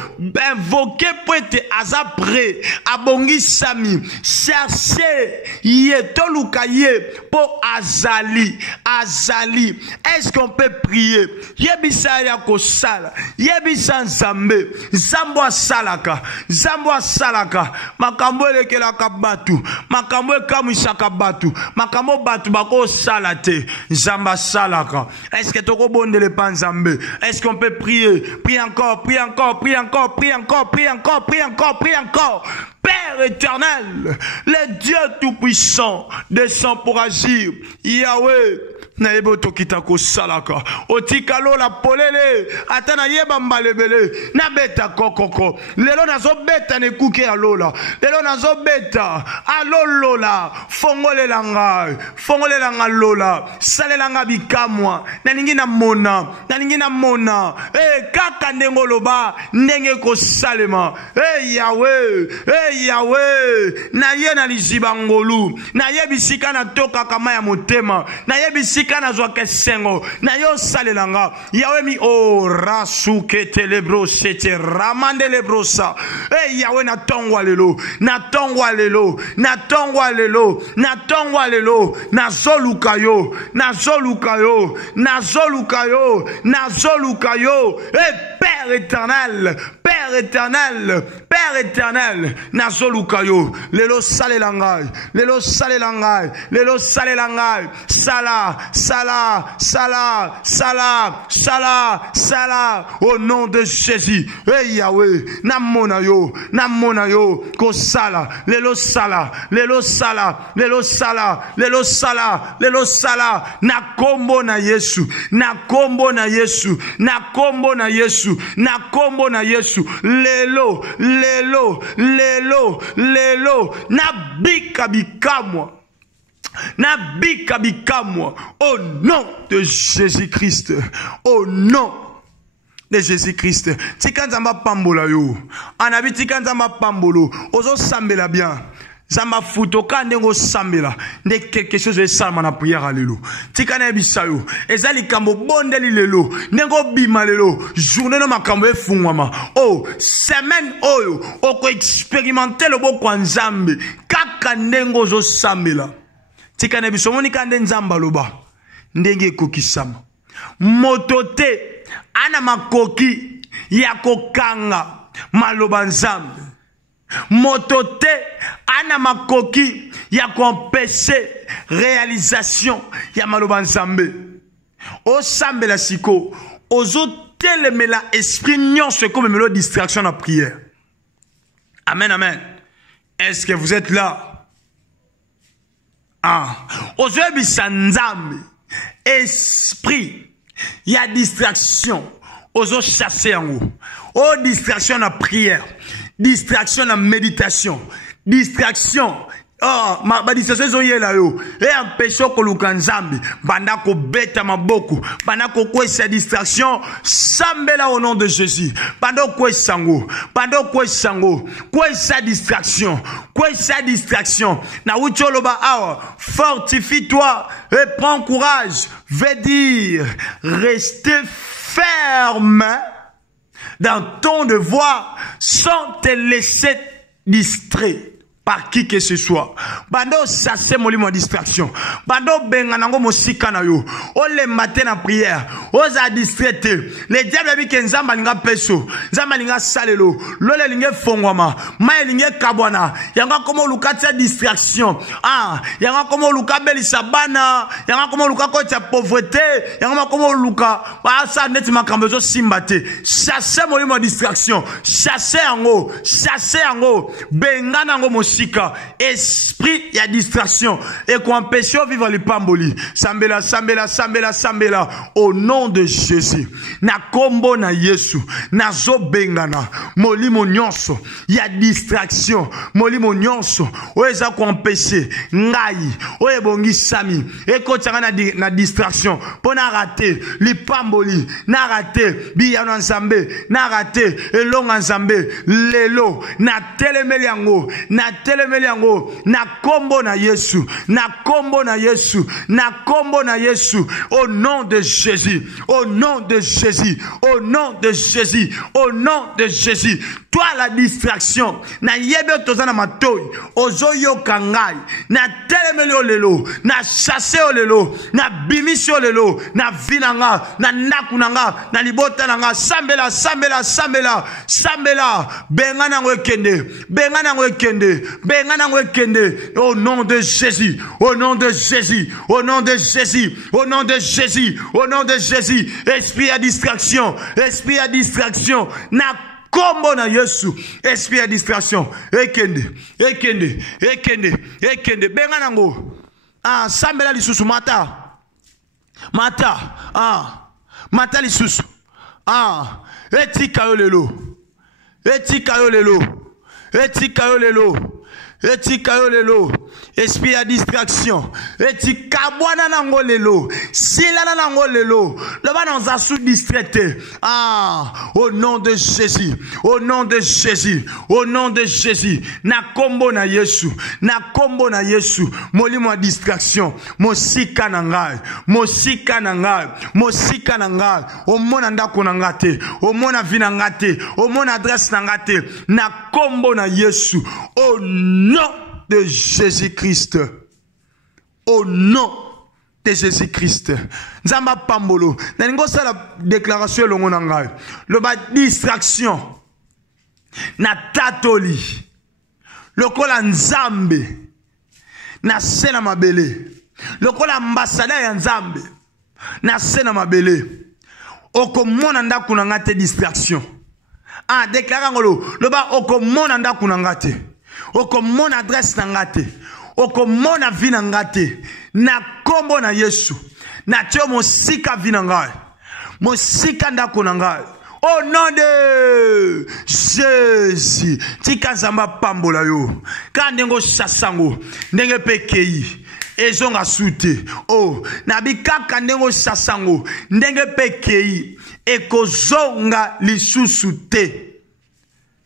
invoquez pour être asa prêt. Abongi sami. Cherchez yetolukaye pour azali. Est-ce qu'on peut prier? Yebisa yakosala. Yebisa nzambe. Zambo asalaka. Makambo elekelaka batu. Makambo ekamwisaka batu. Makambo batu bako salate. Zamba salaka. Est-ce que toko bondele pa nzambe? Est-ce qu'on peut prier? Prie encore. Père éternel, le Dieu tout-puissant, descend pour agir. Yahweh, naebo tokita ko salaka. Otikalo la polele, atana yeba mbalebele, na beta kokoko. Lelo nazo beta ne kuke alola. Lelo nazo beta alolola. Fongole langa lola. Sale langa bikamwa. Naningi na mona. Kaka ndengoloba, ndenge ko salema. Yahweh, na ye na lijibangolu, na ye bisika na toka kama ya motema, na ye bisika na zwa kesengo, na yo salelanga. Yahweh mi o rasuke telebro sete ramande lebrosa. Yahweh na tongwa lelo, nazolukayo. Père éternel, Père éternel, Père éternel, Nazolukayo, Lelo Salelangai, Lelo Salelangai, Lelo Salelangai, Salah, Salah, Salah, Salah, Salah, Salah, au nom de Jésus, hey Yahweh, Namonayo, Namonayo, Kosala, Lelo Sala, Lelo Sala, Lelo Sala, Lelo Sala, Lelo Sala, Nakombo na Yesu, Nakombo na Yesu, Nakombo na Yesu, Nakombo na Yesu, lelo, lelo, lelo, lelo, nabika bikamwa, nabika bikamwa, au nom de Jésus-Christ, au nom de Jésus-Christ. Tikanzamba pambola yo, anabi tikanzamba pambolo, ozo sambela bien. Zamba futoka ndengo sambela nde quelque chose de salma na prière alelo tikana bisayo ezali kambo bondeli lelo ndengo bima lelo journée no makambo efungwama oh semaine oyo oko expérimenter le boko nzambe kaka ndengo zo sambela tikana biso moni kande nzamba loba ndenge kokisama motote ana makoki ya kokanga maloba nzambe motote ana makoki ya kompese réalisation ya maloba nzambe o sambela siko ozo telemela esprit nyonso comme melo distraction na prière. Amen, amen. Est-ce que vous êtes là? Ah, ozo ebisa nzambe esprit ya distraction ozo chasser yango o distraction na prière, distraction na méditation, distraction oh ma distraction zo yela yo et empêcher ko luka nzambe banda ko beta maboko banda ko kwesa distraction sambela au nom de Jésus banda ko sango kwesa distraction na ucholoba awa fortifie-toi et prends courage veut dire rester ferme dans ton devoir sans te laisser distraire par qui que ce soit. Bando sase molimo distraction. Bando benga nango mosika na yo. O le matin na prière. O za distraite. Le diable bi ke nzamba linga peso. Nzamba linga salelo. Lole linge fongwama. Maye linge kabwana. Yanga komo lukatsa distraction. Ah, yanga komo luka belisa bana. Yanga komo luka ko tsa pauvreté. Yanga komo luka. Ba sa net makambo zo simbate. Sase molimo distraction. Sase yango. Benga nango mosika. Esprit ya distraction et qu'on empêche de vivre le pamboli. Sambela au nom de Jésus. Na kombo na Yesu. Na zo bengana. Molimo nyonso. Ya distraction. Molimo nyonso. Oeza qu'on empêche. Ngai. Oye bongi sami. Et quand tu as na distraction. Pour na rater. Li pamboli. Na rater. Biyano nzambe. Na rater. Elong nzambe. Lelo. Na telemeliango. Na telemeliango na kombo na Yesu, na kombo na Yesu, na kombo na Yesu, au nom de Jésus, au nom de Jésus, au nom de Jésus, au nom de Jésus. Toi la distraction, na yebe tozana matoy, ozoyo kangai, na telemelio lelo, na chasse o lelo, na bimisio lelo, na vinanga, na nakunanga, na libota nanga, sambela, bengana ngwekende, au nom de Jésus, au nom de Jésus, au nom de Jésus, au nom de Jésus, au nom de Jésus, esprit à distraction, na kombo na Yesu, esprit à distraction, ekende, bengana ngo, ah, sambela lisusu mata, mata lisusu, ah, etika yo lelo, esprit à distraction, etikabwana nango lelo, silana nango lelo, le bana on sous distraité. Ah, au nom de Jésus, na kombo na Yesu, molimo à distraction, mosika nangai, omona ndako nangate, omona vina ngate, omona adresse nangate, na kombo na Yesu, au nom de Jésus-Christ. Au nom de Jésus-Christ. Nzamba pambolo. Nalingo sa la déclaration longo nangai. Le ba distraction. Na tatoli. Lokola nzambe. Na sena mabele. Lokola ambassadeur ya nzambe. Na sena mabele. Okomona ndaku na ngate distraction. Ah, déclarant le ba okomona ndaku na ngate. Okomona adresse na ngate. Okomona vie na ngate. Na kombo na Yesu. Na tio mosika vie na ngai. Mosika ndaku na ngai. Au nom de Jésus. Tika nzamba pambola yo. Kandengo sasango. Ndenge pekei. Ezonga sute. Oh, nabikaka ndengo sasango. Ndenge pekei. Ekozonga lisusu te.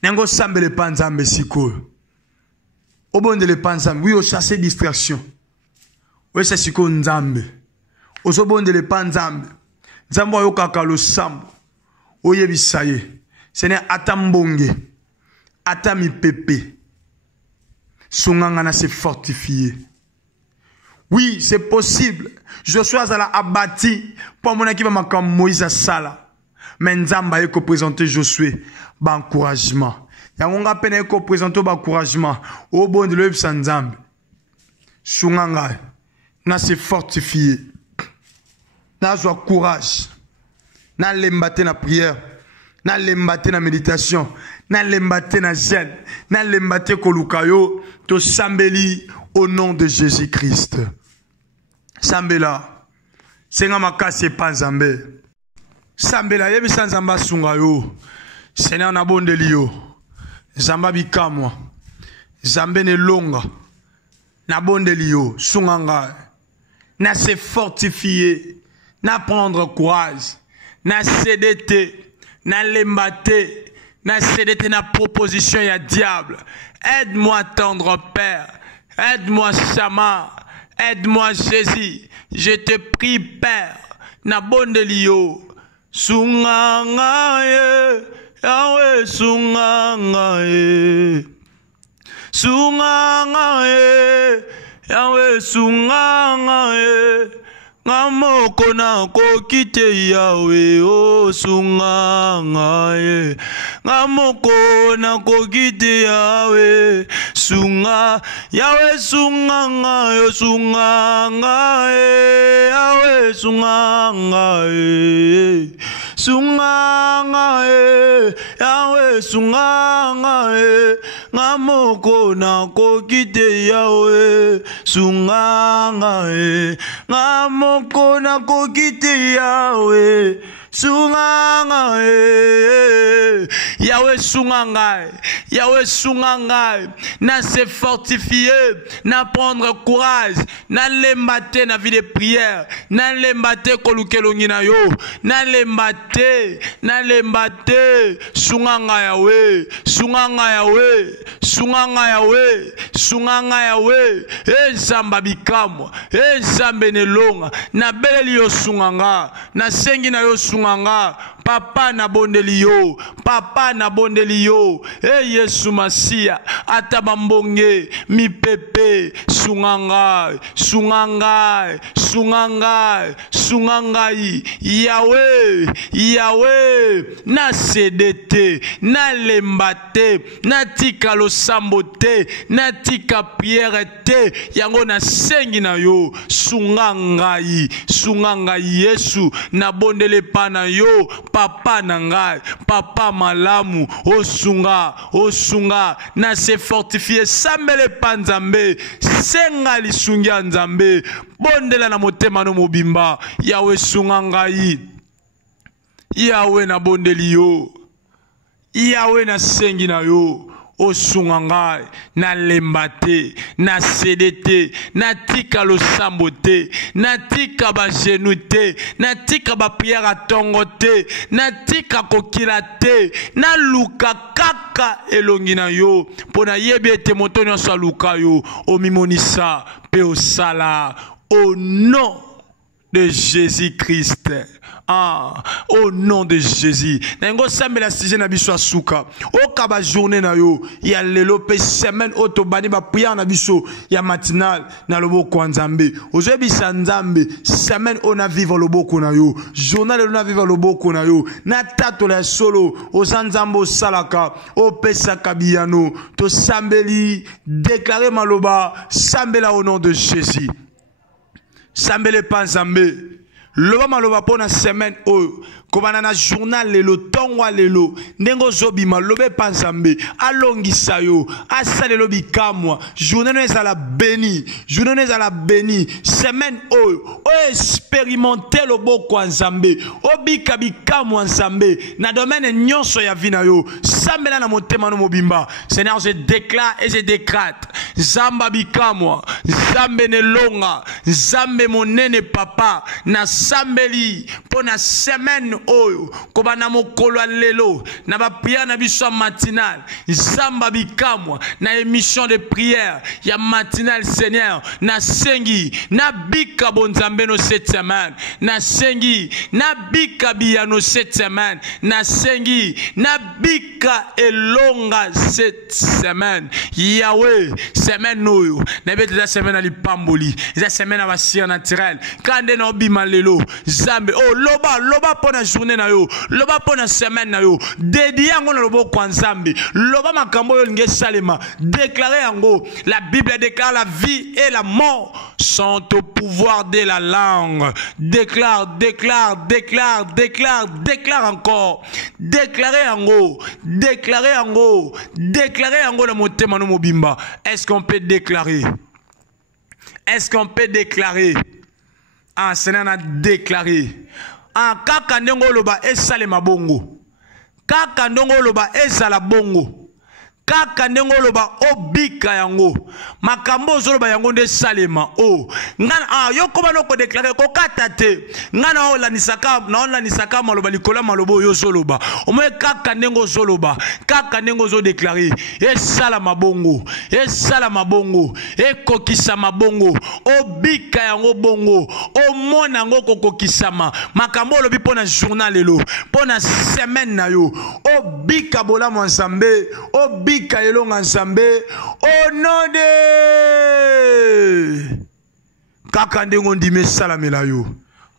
Nengo sambele panzambe sikoyo. Obonde le panzambe. Oui, o chasser distraction. Oui, c'est sikoyo nzambe. Osobonde le panzambe. Nzambe wa yokaka lo sambo. Oye bisaye. Sene atambonge. Atami pepe. Songangana se fortifier. Oui, c'est possible. Joshua a abattu pour mon équipe comme Moïse Sala. Mais Nzamba ko présenter Josué ba encouragement. Ya ngonga pena ko présenter ba encouragement. Au bon de l'œuvre sans Nzamba. Sunganga na se fortifier. Na joie courage. Na lembate na prière. Na lembate na méditation. Na lembate na jeûne. Na lembate ko lukayo to sambeli au nom de Jésus-Christ. Sambela, senga makase panzambe. Sambela yebi sanzamba sunga yo. Seigneur na bondeli yo. Zamba bikamwa. Zambe ne longa. Na bondeli yo. Sunganga. Na se fortifier. Na prendre courage. Na cédete. Na lembate. Na cédete na proposition ya diable. Aide-moi tendre Père. Aide-moi Chama. Aide-moi Jésus, je te prie Père, na bondelio, sunganga ye, Yahweh sunganga ye, sunganga ye, Yahweh sunganga ye, ngamoko na kokite Yahweh o sunganga ye, ngamoko na kokite Yahweh sunga, Yahweh sunganga yo sunganga ye, Yahweh sunganga ye, sunganga ye, Yahweh sunganga ye, ngamoko na kokite Yahweh sunganga ye, ngamoko na kokite Yahweh sunganga ye, Yahweh sunganga, Yahweh sunganga, na se fortifier, na prendre courage, na lembate na vie de prière, na lembate kolukelongi na yo, na lembate, sunganga Yahweh, sunganga Yahweh, sunganga Yahweh, sunganga Yahweh, ezamba bikamwa, ezambe nelonga, na beleli yo sunganga, na sengi na yo sunganga, papa na bondeli yo, papa na bondeli yo, Yesu Masia, atabambonge, mi pepe, sunganga, sunganga, sunganga, sungangai, Yahweh, Yahweh, na cédete, na lembate, na tika lo sambote, na tika prière te, yango na sengi na yo, sungangai, sungangai Yesu, na bondele pana yo, papa nangai, papa malamu, osunga, na se fortifier, sambele panzambe, senga lisungia nzambe, bondela na motema no mobimba, Yahweh sungangai, Yahweh na bondeli yo, Yahweh na sengi na yo, osungangai, na lembate, na cédete, na tika lo sambote, na tika ba genute, na tika ba prière a tongote, na tika kokila te, na luka kaka elongi na yo, pona yebi ete moto nyonso luka yo, omimonisa pe osala, au nom de Jésus-Christ. Ah, au nom de Jésus. Nengo sambe la sixième na biso asuka. O kaba journée na yo, ya lelo pe semaine otobani ba prière na biso ya matinal na loboko nzambe. Ozo bisa nzambe semaine ona vivre loboko na yo. Journal ona vivre loboko na yo. Na tato la solo ozanzambo salaka o pesa kabiyano to sambeli déclarer maloba sambela au nom de Jésus. Sambele panzambe. Loba maloba pona semaine o kobana na journal lelo tongwa lelo ndengo zobima lobe panzambe alongisa yo asalelo bikamwa journée no ezala béni journée no ezala béni semaine o expérimenter loboko nzambe obika bikamwa nzambe na domaine nyonso ya vie na yo sambela na motema no mobimba. Seigneur, je déclare et je décrète zamba bikamwa zambe nelonga zambe monene papa na sambeli pona semaine oyo kobana mokolo lelo na ba prière na biso matinal zamba bikamwa na émission de prière ya matinal. Seigneur, na sengi na bika bonzambe no cette semaine na sengi na bika biano cette semaine na sengi na bika elonga cette semaine. Yahweh, semaine oyo na bete za semaine ali pamboli za semaine aba sir naturel kande no bima lelo zambe oh loba pona journée na yo loba pona semaine na yo dédié yango na loboko nzambe loba makambo yo linge salema déclarer yango. La Bible déclare la vie et la mort sont au pouvoir de la langue. Déclare encore. Déclarer yango na motema no mobimba. Est-ce qu'on peut déclarer? Ah, Seigneur a déclaré. Ah, kaka ndongo loba esalema bongo. Kaka ndongo loba ezala bongo. Kaka ndongo loba obika yango. Makambo zoloba yango nde salema. Oh, ngana yoko bano ko déclarer ko katate. Ngana ola nisaka maloba likola malobo yo zoloba. Omoe kaka ndongo zoloba. Kaka ndongo zo déclarer. Esala mabongo. Ekokisa mabongo. Obika yango bongo. Omona yango kokokisama. Makambo lobi pona journal lelo. Pona semaine na yo. Obika bola nzambe. Obika elonga nzambe. Au nom de kaka ndengo ndime salamela yo.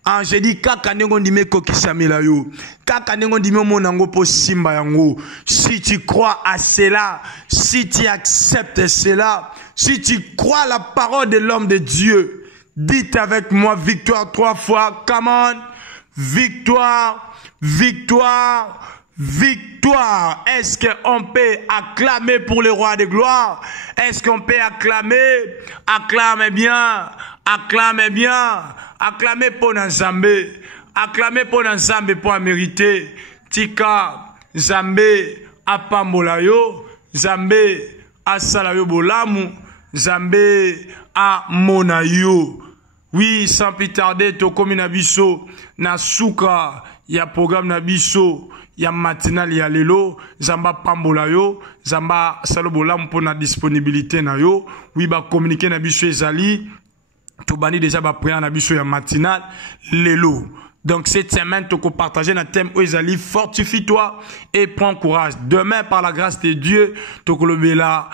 Ah, j'ai dit kaka ndengo ndime kokisamela yo. Kaka ndengo ndime monango po simba yango. Si tu crois à cela, si tu acceptes cela, si tu crois la parole de l'homme de Dieu, dites avec moi victoire 3 fois. Come on. Victoire, victoire, victoire. Est-ce qu'on peut acclamer pour le roi de gloire? Est-ce qu'on peut acclamer? Acclamez bien. Acclamez bien. Acclamez pour Nzambe. Acclamez pour Nzambe pour mériter. Tika Nzambe apambola yo. Nzambe asala yo bolamu. Nzambe a mona yo. Oui, sans plus tarder, tokomi na biso na suka ya programme na biso ya matinal ya lelo. Zamba pambola yo, zamba salobola mpona disponibilité na yo. Oui, ba communiquer na biso ezali tobani déjà ba prière na biso ya matinal lelo. Donc cette semaine, tu peux partager un thème Oizali, fortifie-toi et prends courage. Demain, par la grâce de Dieu, tu peux le là.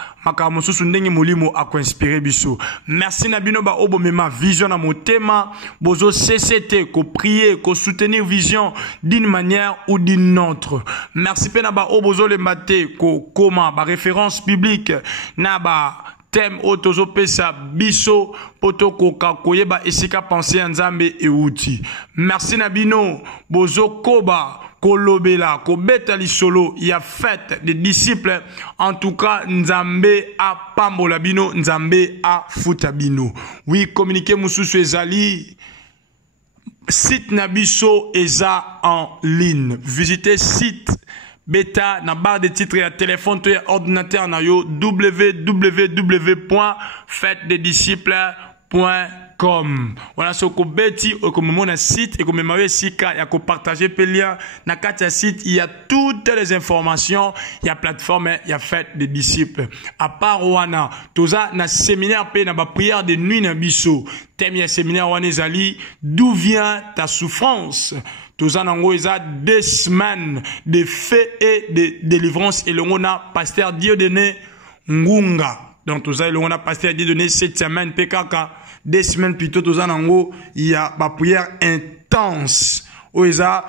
Merci Nabino ba obo mema vision à mon thème. Bozo CCT, ko prier, ko soutenir vision d'une manière ou d'une autre. Merci Penaba obozo le maté, ko koma ba référence biblique naba. Thème otozo pesa biso poto koka koyeba esika penser nzambe e uti. Merci Nabino bozo koba kolobela kobeta lisolo ya fête des disciples. En tout cas nzambe a pambola bino, nzambe a futa bino. Oui, communiquer mususu ezali site nabiso eza en ligne. Visitez site Beta na barre de titres et téléphone to ordinateur na yo www.fêtedesdisciples.com com. Voilà ce que beti comme mon site et comme ma sika ya ko partager pelia na katia site il y a toutes les informations, il y a plateforme, il y a fête des disciples. À part wana, toza na séminaire pe na ba prière de nuit na biso. Thème ya séminaire wana ezali d'où vient ta souffrance. Toza nango eza 2 semaines de fête et de délivrance et le mona pasteur Dieudonné Ngunga. Donc tout ça, on a passé à donner 7 semaines, PKK, 2 semaines plutôt, tout ça, il y a ma prière intense. Où il y a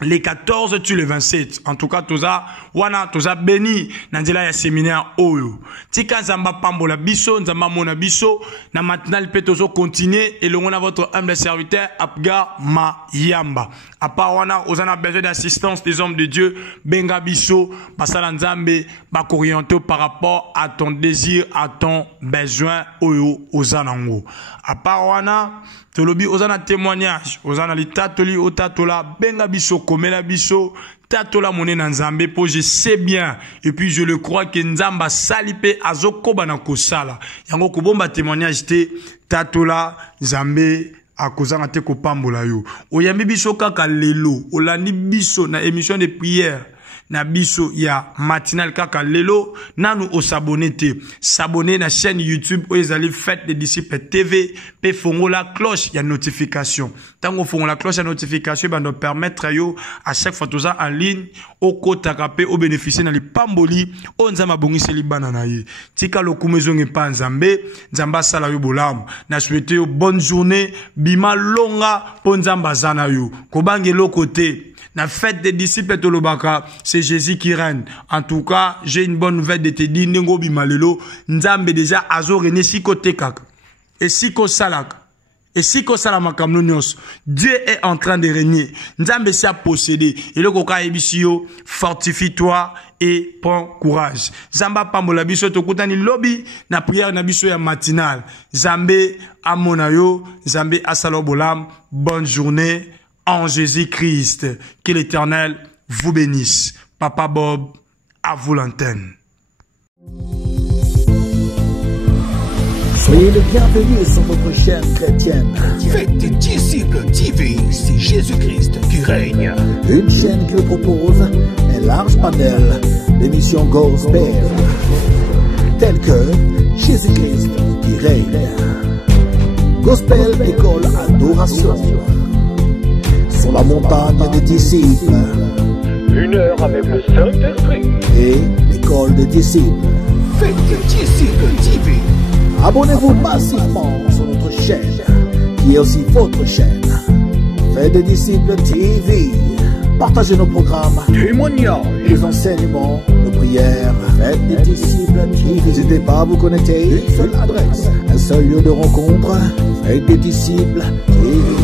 les 14 tu les 27. En tout cas, tout ça, wana, tout ça béni, nandila ya séminaire oyo. Tika zamba pambola biso, nzamba mona biso, na matinal petozo continuer, et le on a votre humble serviteur, Abgar Mayamba. À part wana, on a besoin d'assistance des hommes de Dieu, benga biso, basala nzambe, bakoriento par rapport à ton désir, à ton besoin, oyo, ozanango. À part wana, tolobi ozana témoignage, ozana li tatoli o tatola, benga biso, komela biso, tatola mone na nzambe, po je sais bien, et puis je le crois que nzamba salipe azokoba na kosala. Yango kobomba témoignage te, tatola, nzambe, akozanga te kopambola yo. Oyambi biso kaka lelo, olandi biso na émission de prière. Na biso ya matinal kaka lelo nanu o s'abonner te s'abonner na chaîne YouTube où ils allaient fête des disciples TV pe fongo la cloche ya notification tango fongo la cloche ya notification ba nous permettre yo à chaque fois tous en ligne au kota kapé au bénéficier na li pamboli o nzamba bongisi li bana na ye tika lokumezo ngepa nzambe nzamba sala yo bolam na souhaiter yo bonne journée bima longa po nzamba zana yo kobangelo côté. La fête des disciples de l'Obaka, c'est Jésus qui règne. En tout cas, j'ai une bonne nouvelle de te dire, Nengo Bimalelo, Nzambe déjà azo rené siko tekak. Et siko salak. Et siko salamakamnonios. Dieu est en train de régner. Nzambe s'est possédé. Et le koka ebisio, fortifie-toi et prends courage. Zamba pambola biso tokutani lobby, na prière na biso ya matinale. Zambe amonayo, Zambe asalobolam, bonne journée. En Jésus-Christ, que l'Éternel vous bénisse. Papa Bob, à vous l'antenne. Soyez le bienvenu sur votre chaîne chrétienne. Faites des disciples TV, c'est Jésus-Christ qui règne. Une chaîne qui vous propose un large panel d'émissions gospel, telles que Jésus-Christ qui règne, Gospel École Adoration, sur la montagne des disciples, 1 heure avec le Saint-Esprit et l'école des disciples. Faites des disciples TV. Abonnez-vous massivement sur notre chaîne, qui est aussi votre chaîne. Faites des disciples TV. Partagez nos programmes, Témoignages, les enseignements, nos prières. Faites des disciples TV. N'hésitez pas à vous connecter. Une seule adresse, un seul lieu de rencontre. Faites des disciples TV.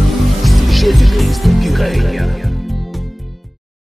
c'est Jésus-Christ qui règne.